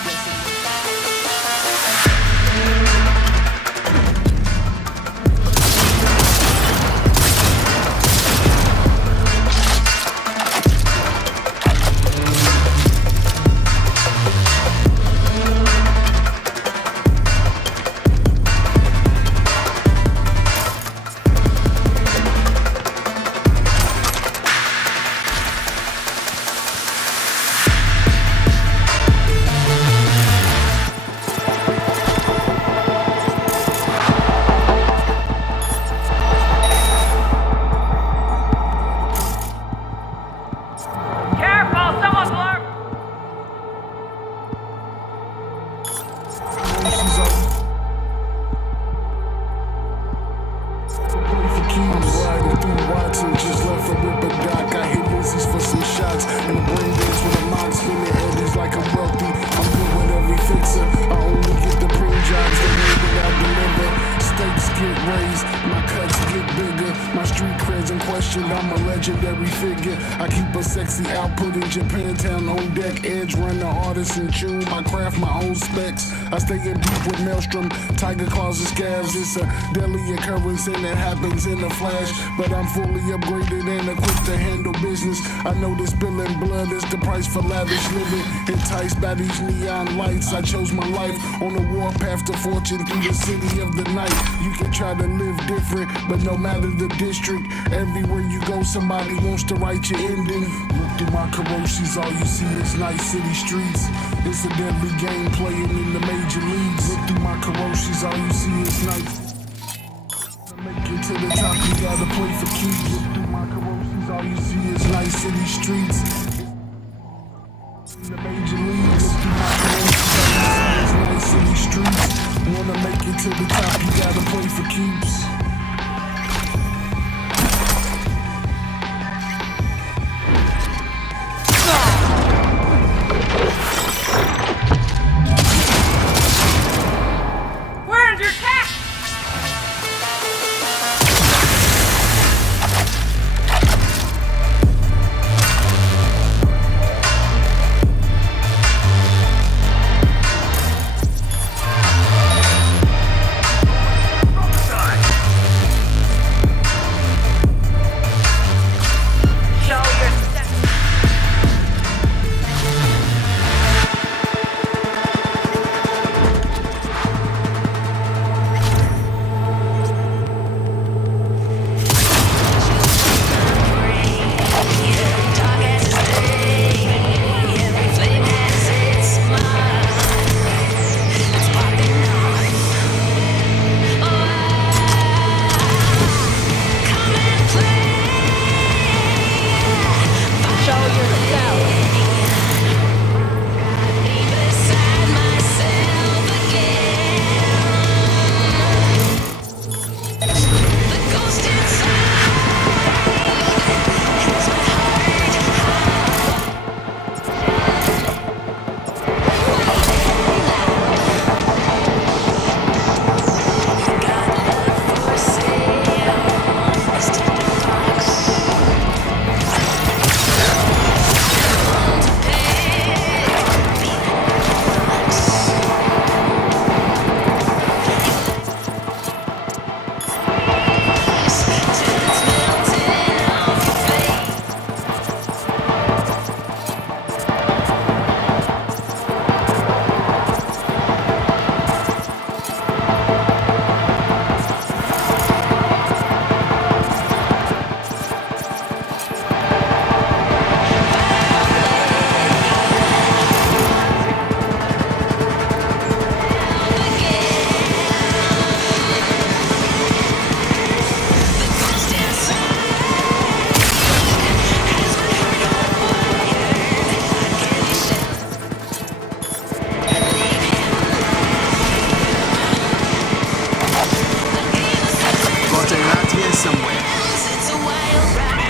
I'm a legendary figure. I keep a sexy output in Japantown on deck. Edge run the artisan tune. I craft my own specs. I stay in deep with Maelstrom, tiger claws and scabs. It's a deadly occurrence and it happens in a flash. But I'm fully upgraded and equipped to handle business. I know that spilling blood is the price for lavish living. Enticed by these neon lights, I chose my life on a warpath to fortune through the city of the night. You can try to live different, but no matter the district, everywhere you go, somebody wants to write your ending. Look through my Karoshi's, all you see is nice city streets. It's a deadly game playing in the major leagues. Look through my Karoshi's, all you see is nice. To make it to the top, you gotta play for keeps. Look through my Karoshi's, all you see is nice city streets. In the major leagues, look through my Karoshi's, all you see is nice city streets. Wanna make it to the top, you gotta play for keeps. Where's your cat? stay around here somewhere. It's a wild ride.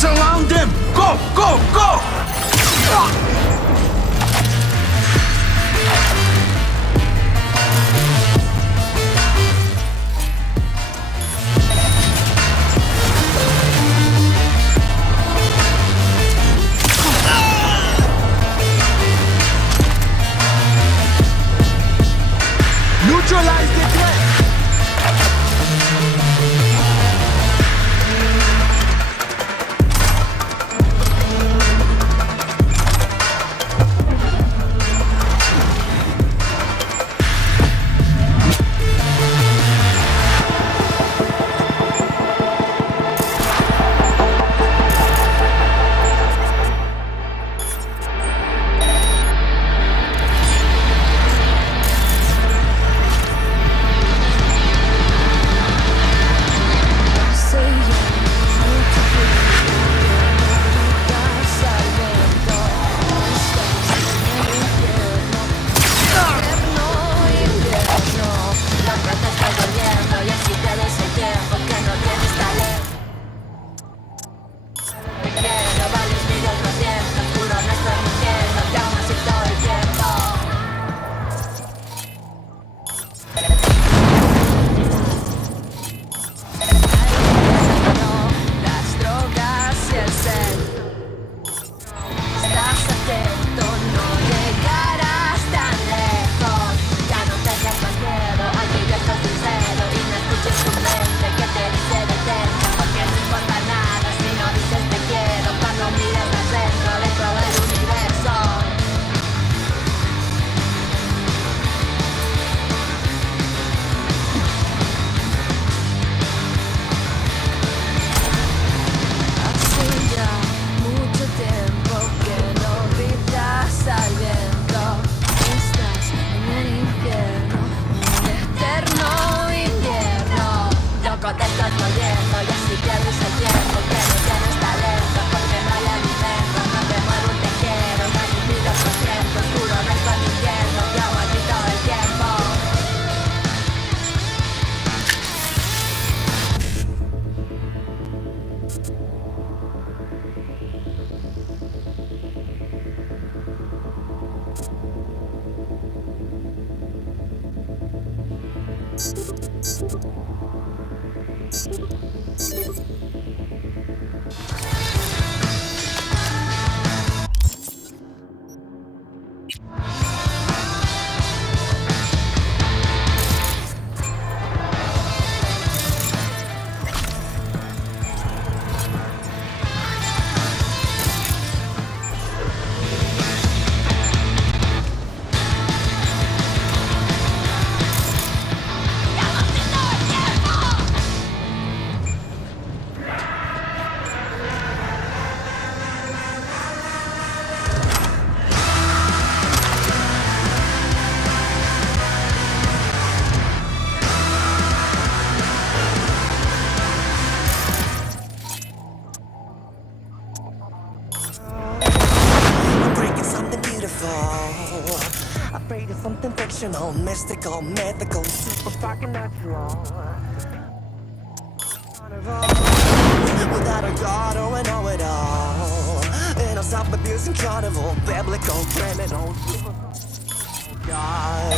Surround them! Go! Go! Go! Neutralize the threat! something fictional, mystical, mythical, super fucking natural. Without a god or a know-it-all, in of self-abusing carnival, biblical criminal. God.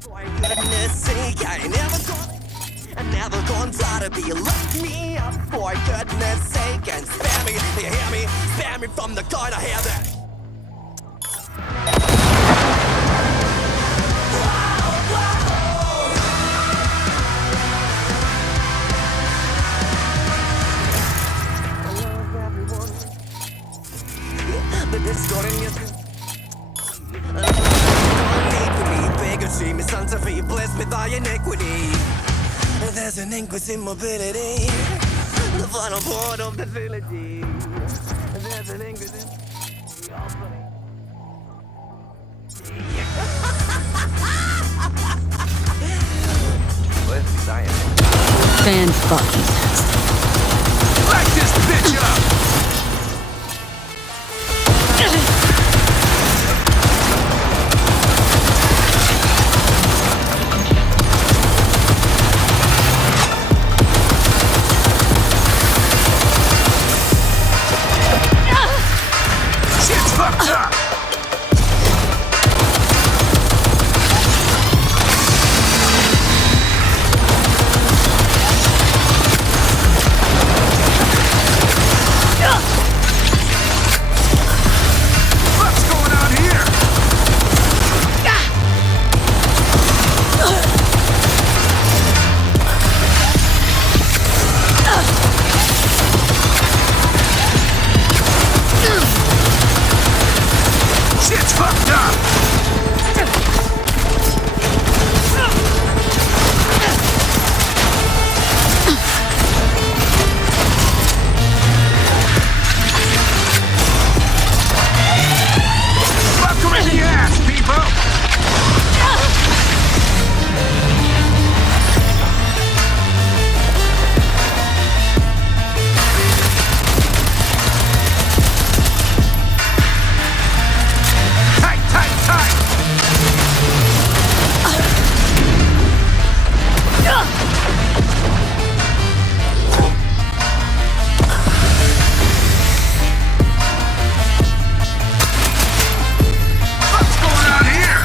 For goodness sake, I never gonna try to be like me. For goodness sake, and spare me, you hear me? Spare me from the corner, hear that? But this golden is bigotry, misanthropy, bliss with thy iniquity. There's an inquisitive mobility, the final port of the facility. There's an inquisitive. Fan-fucking-tastic. Light this bitch up! Shit's fucked up! What's going on here? Shit's fucked up! Fuck him in the ass, people! Tight, tight, tight! What's going on here?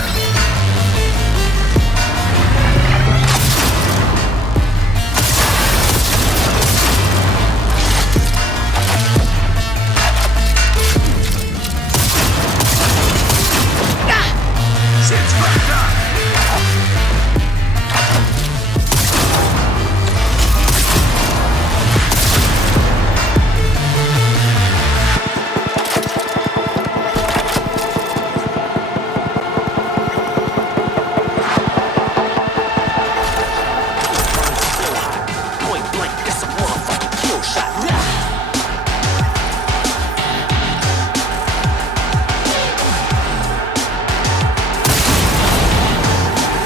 Shit's fucked up! Point blank, it's a motherfucking kill shot.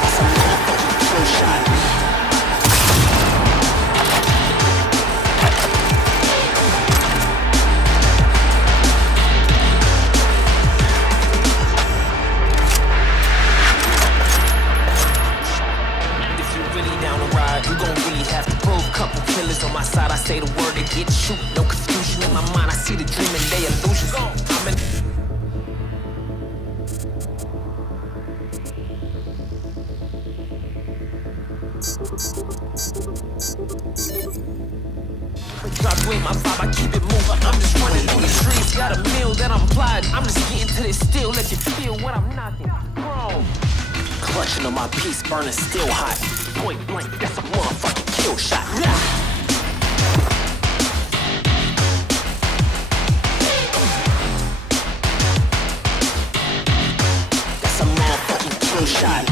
It's a motherfucking kill shot. If you really down to ride, you gon' really have to prove. Couple killers on my side, I say the word, they get shoot. No confusion in my mind, I see the dream and they illusions. I'm in. Drop with my vibe, I keep it moving. I'm just running through the streets, got a meal that I'm plotting. I'm just getting to this still, let you feel what I'm knocking. Bro. Clutching on my piece, burning still hot. Point blank, that's a motherfucking kill shot. That's a motherfucking kill shot.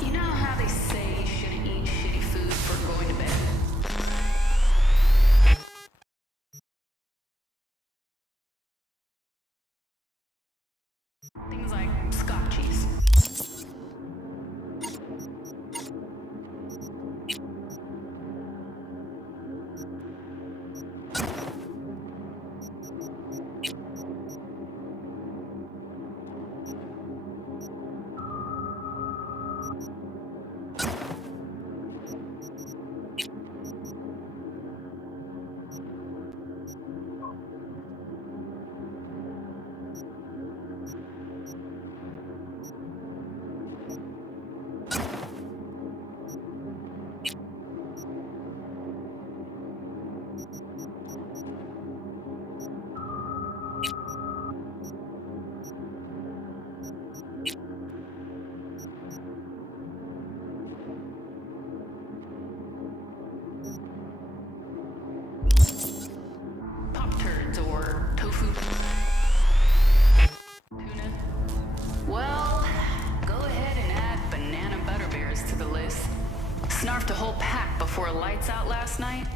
You know how they say you shouldn't eat shitty food before going to bed? Things like scotchies. Pop-Tarts or tofu. Tuna. Well, go ahead and add banana butterbeers to the list. Snarfed a whole pack before lights out last night.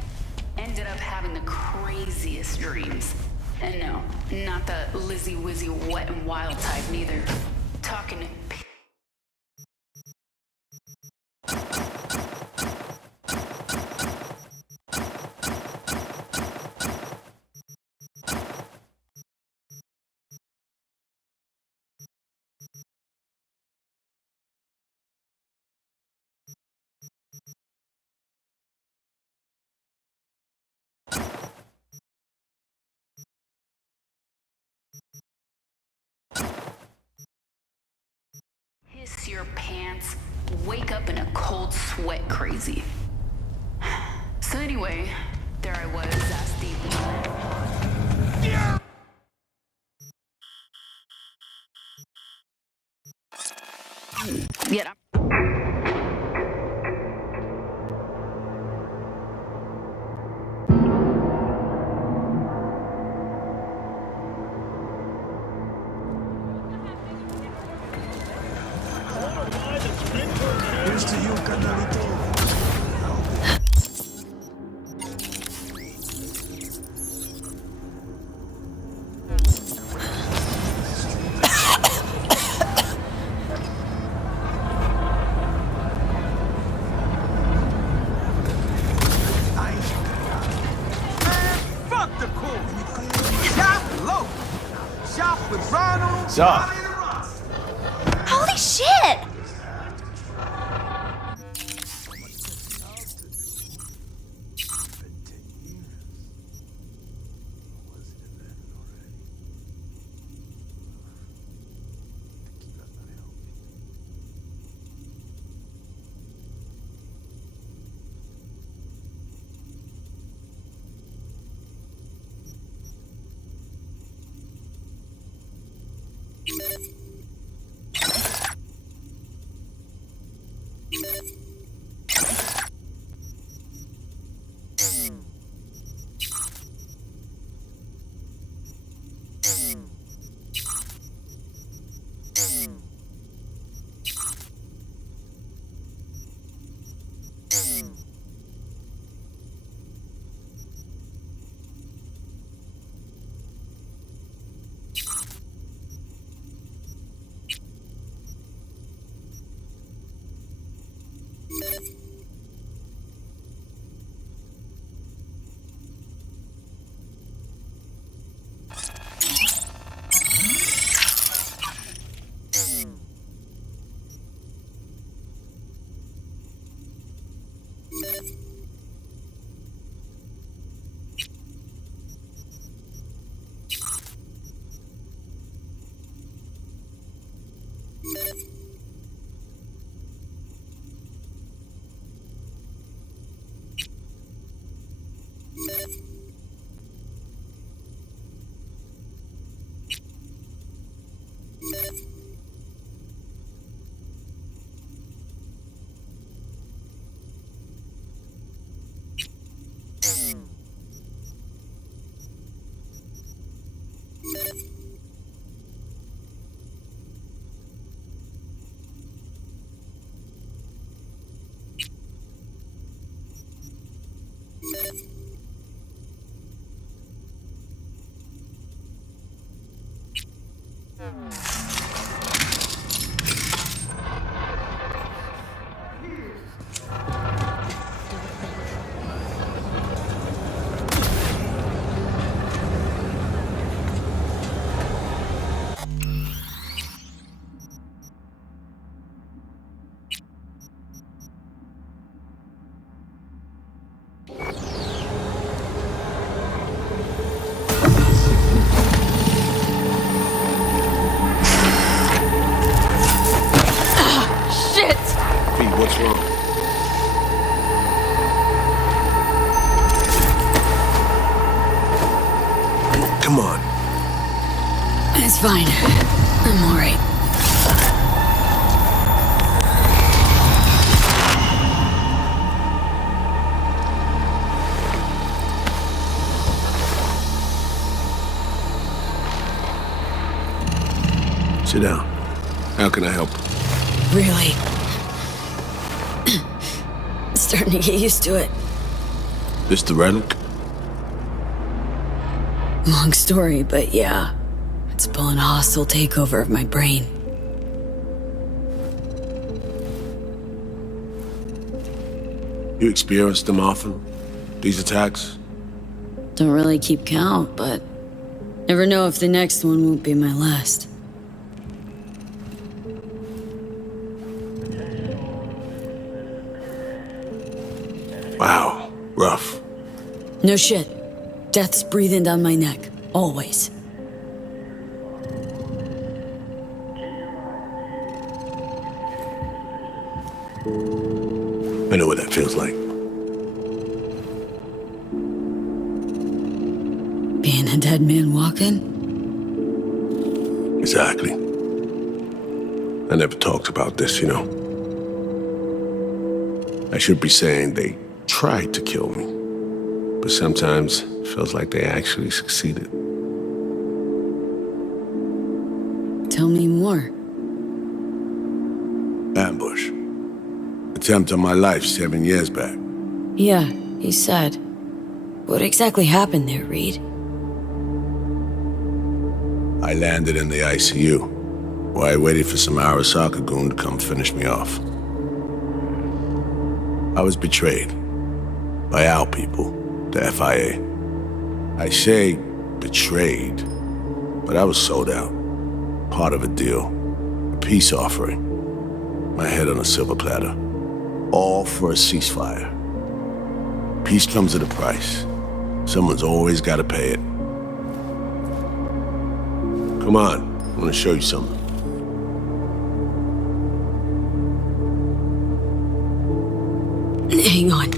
Ended up having the craziest dreams. And no, not the Lizzy Wizzy wet and wild type neither. Talking piss your pants, wake up in a cold sweat crazy. So anyway, there I was, ass deep. Yet Here's to you, carnalito. Fuck the cool. Shop low. Shop with Ronald. So, Holy shit! fine. I'm alright. Sit down. How can I help? Really? Starting to get used to it. This the relic? Long story, but yeah. It's pulling a hostile takeover of my brain. You experience them often? These attacks? Don't really keep count, but never know if the next one won't be my last. Wow, rough. No shit. Death's breathing down my neck. Always. I know what that feels like. Being a dead man walking? Exactly. I never talked about this, you know. I should be saying they tried to kill me, but sometimes it feels like they actually succeeded. Tell me more. Ambush. Attempt on my life 7 years back. Yeah, you said. What exactly happened there, Reed? I landed in the ICU, while I waited for some Arasaka goon to come finish me off. I was betrayed by our people, the FIA. I say betrayed, but I was sold out. Part of a deal, a peace offering. My head on a silver platter. All for a ceasefire. Peace comes at a price. Someone's always got to pay it. Come on, I want to show you something. Hang on.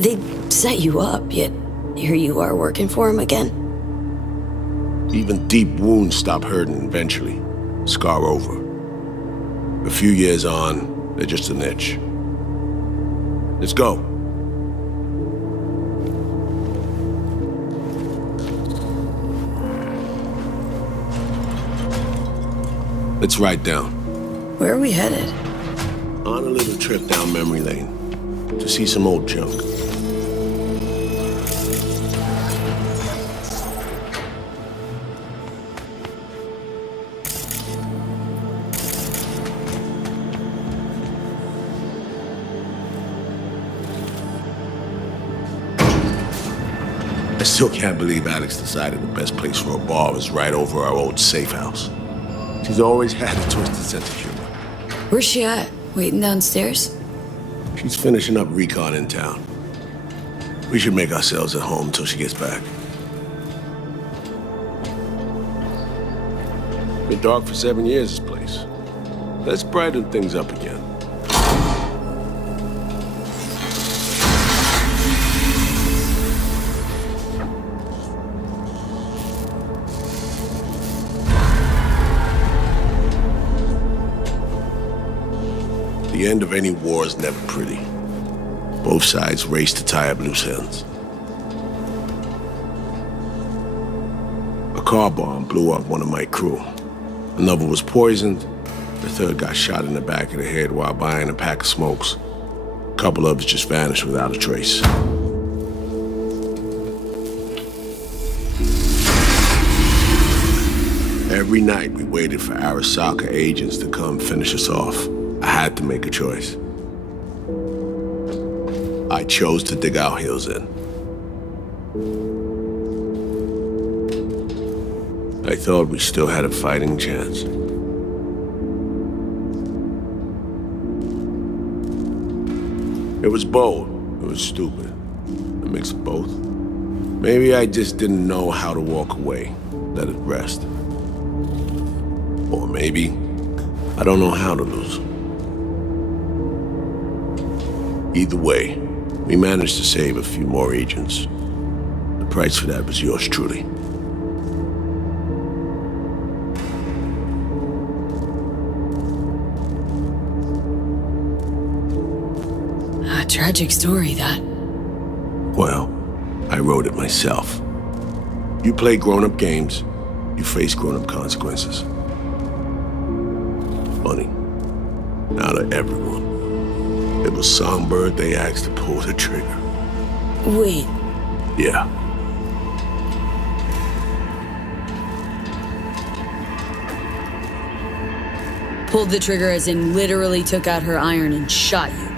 They set you up, yet here you are working for him again? Even deep wounds stop hurting eventually. Scar over. A few years on, they're just an itch. Let's go. Let's ride down. Where are we headed? On a little trip down memory lane to see some old junk. I still can't believe Alex decided the best place for a bar was right over our old safe house. She's always had a twisted sense of humor. Where's she at? Waiting downstairs? She's finishing up recon in town. We should make ourselves at home until she gets back. Been dark for 7 years, this place. Let's brighten things up again. The end of any war is never pretty. Both sides race to tie up loose ends. A car bomb blew up one of my crew. Another was poisoned. The third got shot in the back of the head while buying a pack of smokes. A couple others just vanished without a trace. Every night we waited for Arasaka agents to come finish us off. I had to make a choice. I chose to dig our heels in. I thought we still had a fighting chance. It was bold. It was stupid. A mix of both. Maybe I just didn't know how to walk away, let it rest. Or maybe I don't know how to lose. Either way, we managed to save a few more agents. The price for that was yours truly. tragic story, that. Well, I wrote it myself. You play grown-up games, you face grown-up consequences. Funny. Out of everyone, it was Songbird they asked to pull the trigger. Wait. Yeah. Pulled the trigger as in literally took out her iron and shot you.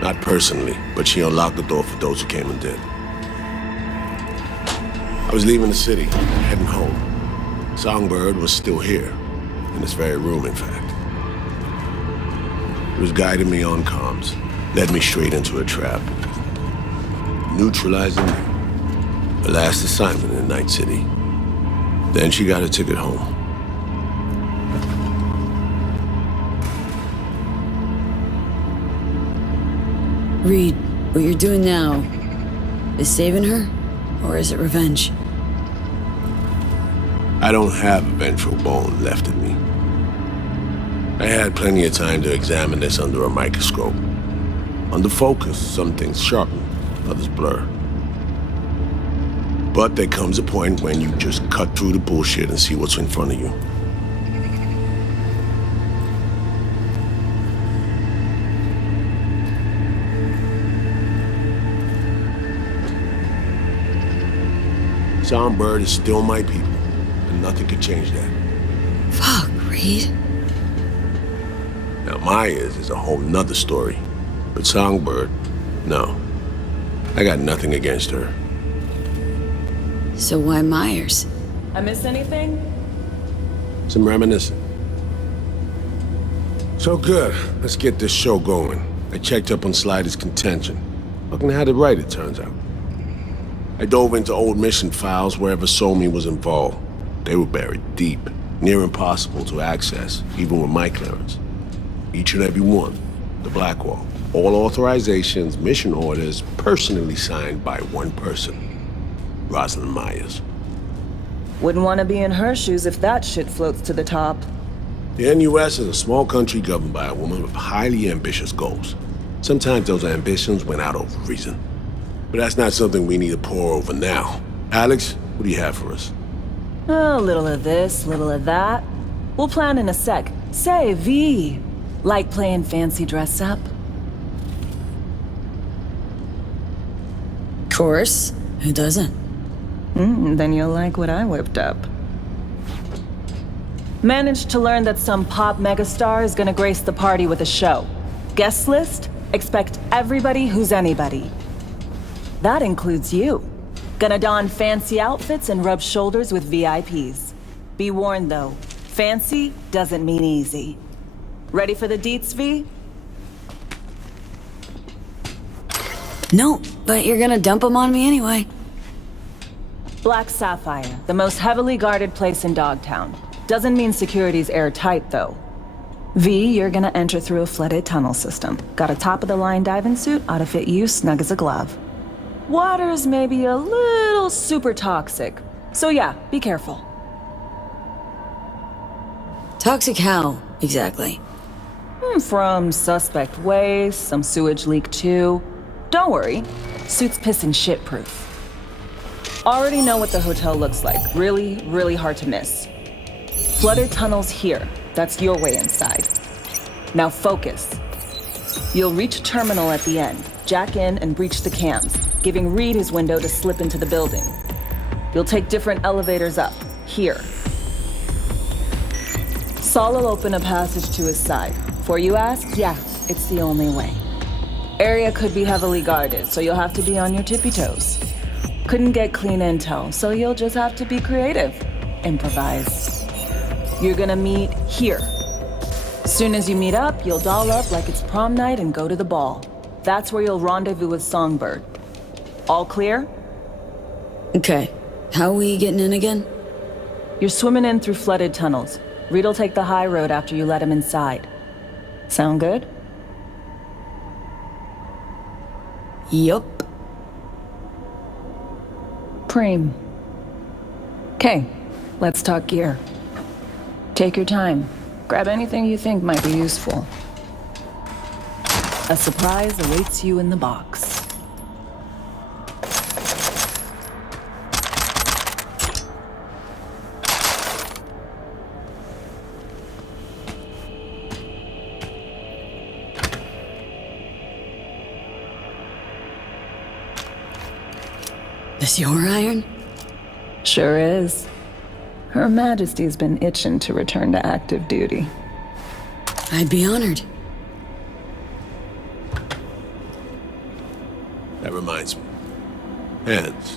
Not personally, but she unlocked the door for those who came and did. I was leaving the city, heading home. Songbird was still here, in this very room, in fact. He was guiding me on comms, led me straight into a trap. Neutralizing me. Her last assignment in Night City. Then she got a ticket home. Reed, what you're doing now is saving her, or is it revenge? I don't have a vengeful bone left in me. I had plenty of time to examine this under a microscope. Under focus, some things sharpen, others blur. But there comes a point when you just cut through the bullshit and see what's in front of you. Songbird is still my people, and nothing could change that. Fuck, Reed. Now, Myers is a whole nother story. But Songbird, no. I got nothing against her. So why Myers? I miss anything? Some reminiscing. So good. Let's get this show going. I checked up on Slider's contention. Fucking had it right, it turns out. I dove into old mission files wherever Somi was involved. They were buried deep, near impossible to access, even with my clearance. Each and every one, the Blackwall. All authorizations, mission orders, personally signed by one person. Rosalind Myers. Wouldn't want to be in her shoes if that shit floats to the top. The NUS is a small country governed by a woman with highly ambitious goals. Sometimes those ambitions went out over reason. But that's not something we need to pour over now. Alex, what do you have for us? A little of this, little of that. We'll plan in a sec. Say, V, like playing fancy dress up? Course. Who doesn't? Then you'll like what I whipped up. Managed to learn that some pop megastar is gonna grace the party with a show. Guest list? Expect everybody who's anybody. That includes you. Gonna don fancy outfits and rub shoulders with VIPs. Be warned though, fancy doesn't mean easy. Ready for the deets, V? No, but you're gonna dump them on me anyway. Black Sapphire, the most heavily guarded place in Dogtown. Doesn't mean security's airtight though. V, you're gonna enter through a flooded tunnel system. Got a top-of-the-line diving suit, ought to fit you snug as a glove. Water's maybe a little super toxic. So yeah, be careful. Toxic how, exactly? From suspect waste, some sewage leak too. Don't worry, suit's piss and shit proof. Already know what the hotel looks like. Really, really hard to miss. Flooded tunnels here. That's your way inside. Now focus. You'll reach a terminal at the end. Jack in and breach the cams, giving Reed his window to slip into the building. You'll take different elevators up, here. Saul will open a passage to his side. Before you ask, yeah, it's the only way. Area could be heavily guarded, so you'll have to be on your tippy toes. Couldn't get clean intel, so you'll just have to be creative. Improvise. You're gonna meet here. Soon as you meet up, you'll doll up like it's prom night and go to the ball. That's where you'll rendezvous with Songbird. All clear? Okay. How are we getting in again? You're swimming in through flooded tunnels. Reed'll take the high road after you let him inside. Sound good? Yup. Preem. Okay, let's talk gear. Take your time. Grab anything you think might be useful. A surprise awaits you in the box. This your iron? Sure is. Her Majesty's been itching to return to active duty. I'd be honored. That reminds me. Hands.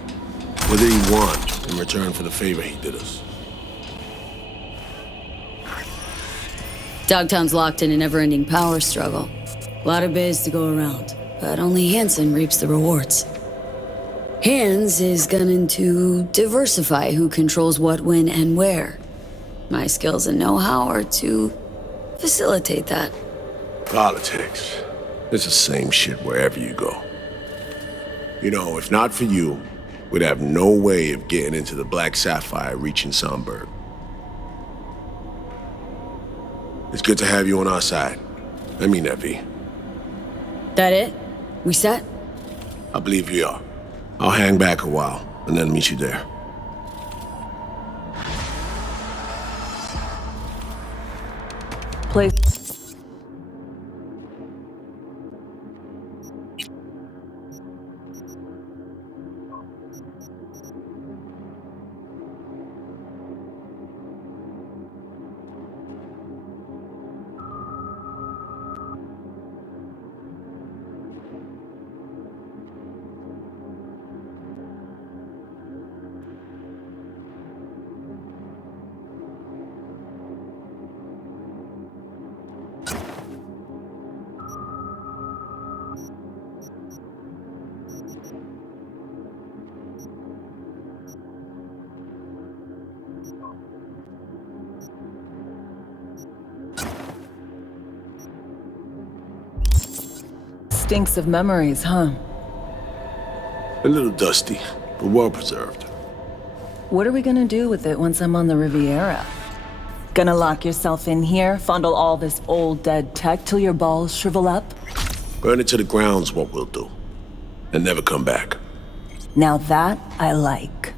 What did he want in return for the favor he did us? Dogtown's locked in a never-ending power struggle. A lot of biz to go around, but only Hansen reaps the rewards. Hans is gunning to diversify who controls what, when, and where. My skills and know-how are to facilitate that. Politics. It's the same shit wherever you go. You know, if not for you, we'd have no way of getting into the Black Sapphire reaching Sonberg. It's good to have you on our side. I mean that, V. That it? We set? I believe we are. I'll hang back a while, and then meet you there. Place. Stinks of memories, huh? A little dusty, but well preserved. What are we gonna do with it once I'm on the Riviera? Gonna lock yourself in here, fondle all this old dead tech till your balls shrivel up? Burn it to the ground's what we'll do. And never come back. Now that I like.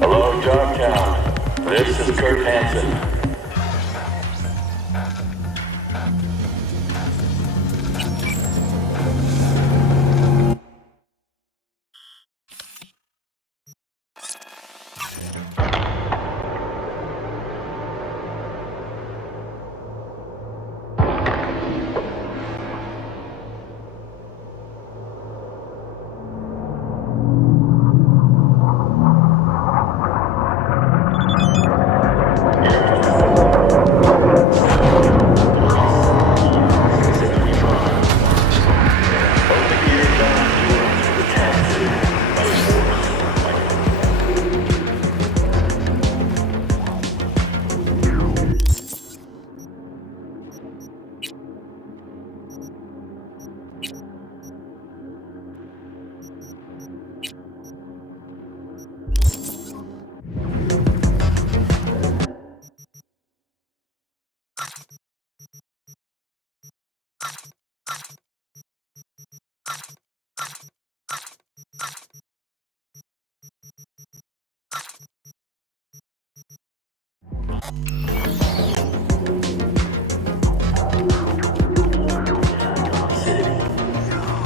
Hello, Dogtown. This is Kurt Hansen.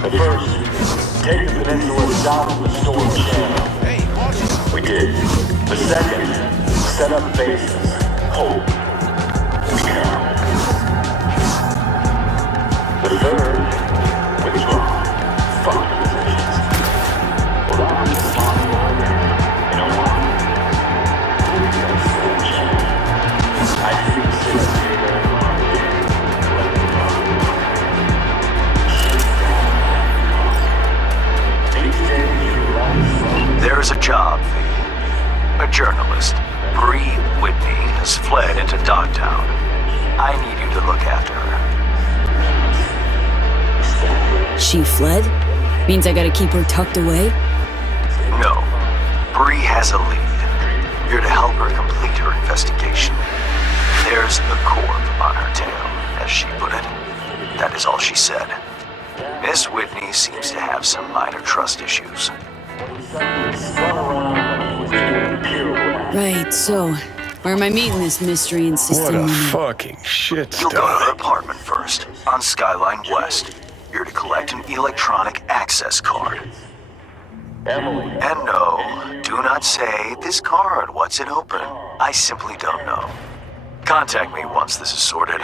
The first, take the peninsula south of the storm channel. We did. The second, set up bases. Hold. We come. The third, withdraw. Fuck the positions. Well, I'm just on the order. You know what? We're gonna send change. I see six here. There's a job, V. A journalist, Bree Whitney, has fled into Dogtown. I need you to look after her. She fled? Means I gotta keep her tucked away? No. Bree has a lead. You're to help her complete her investigation. There's a corp on her tail, as she put it. That is all she said. Miss Whitney seems to have some minor trust issues. Right, so where am I meeting this mystery insistent woman? fucking shit You'll go to her apartment first, on Skyline West. You're to collect an electronic access card. And no, do not say, this card, what's it open? I simply don't know. Contact me once this is sorted.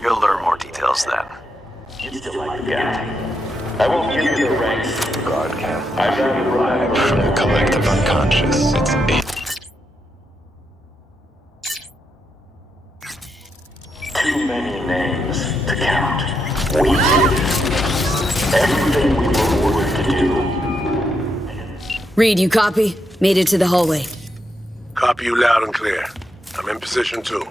You'll learn more details then. You still like the guy. I won't give you the ranks. God can. I've got to ride From the collective unconscious. It's too many names to count. We did everything we were ordered to do. Reed, you copy? Made it to the hallway. Copy you loud and clear. I'm in position too.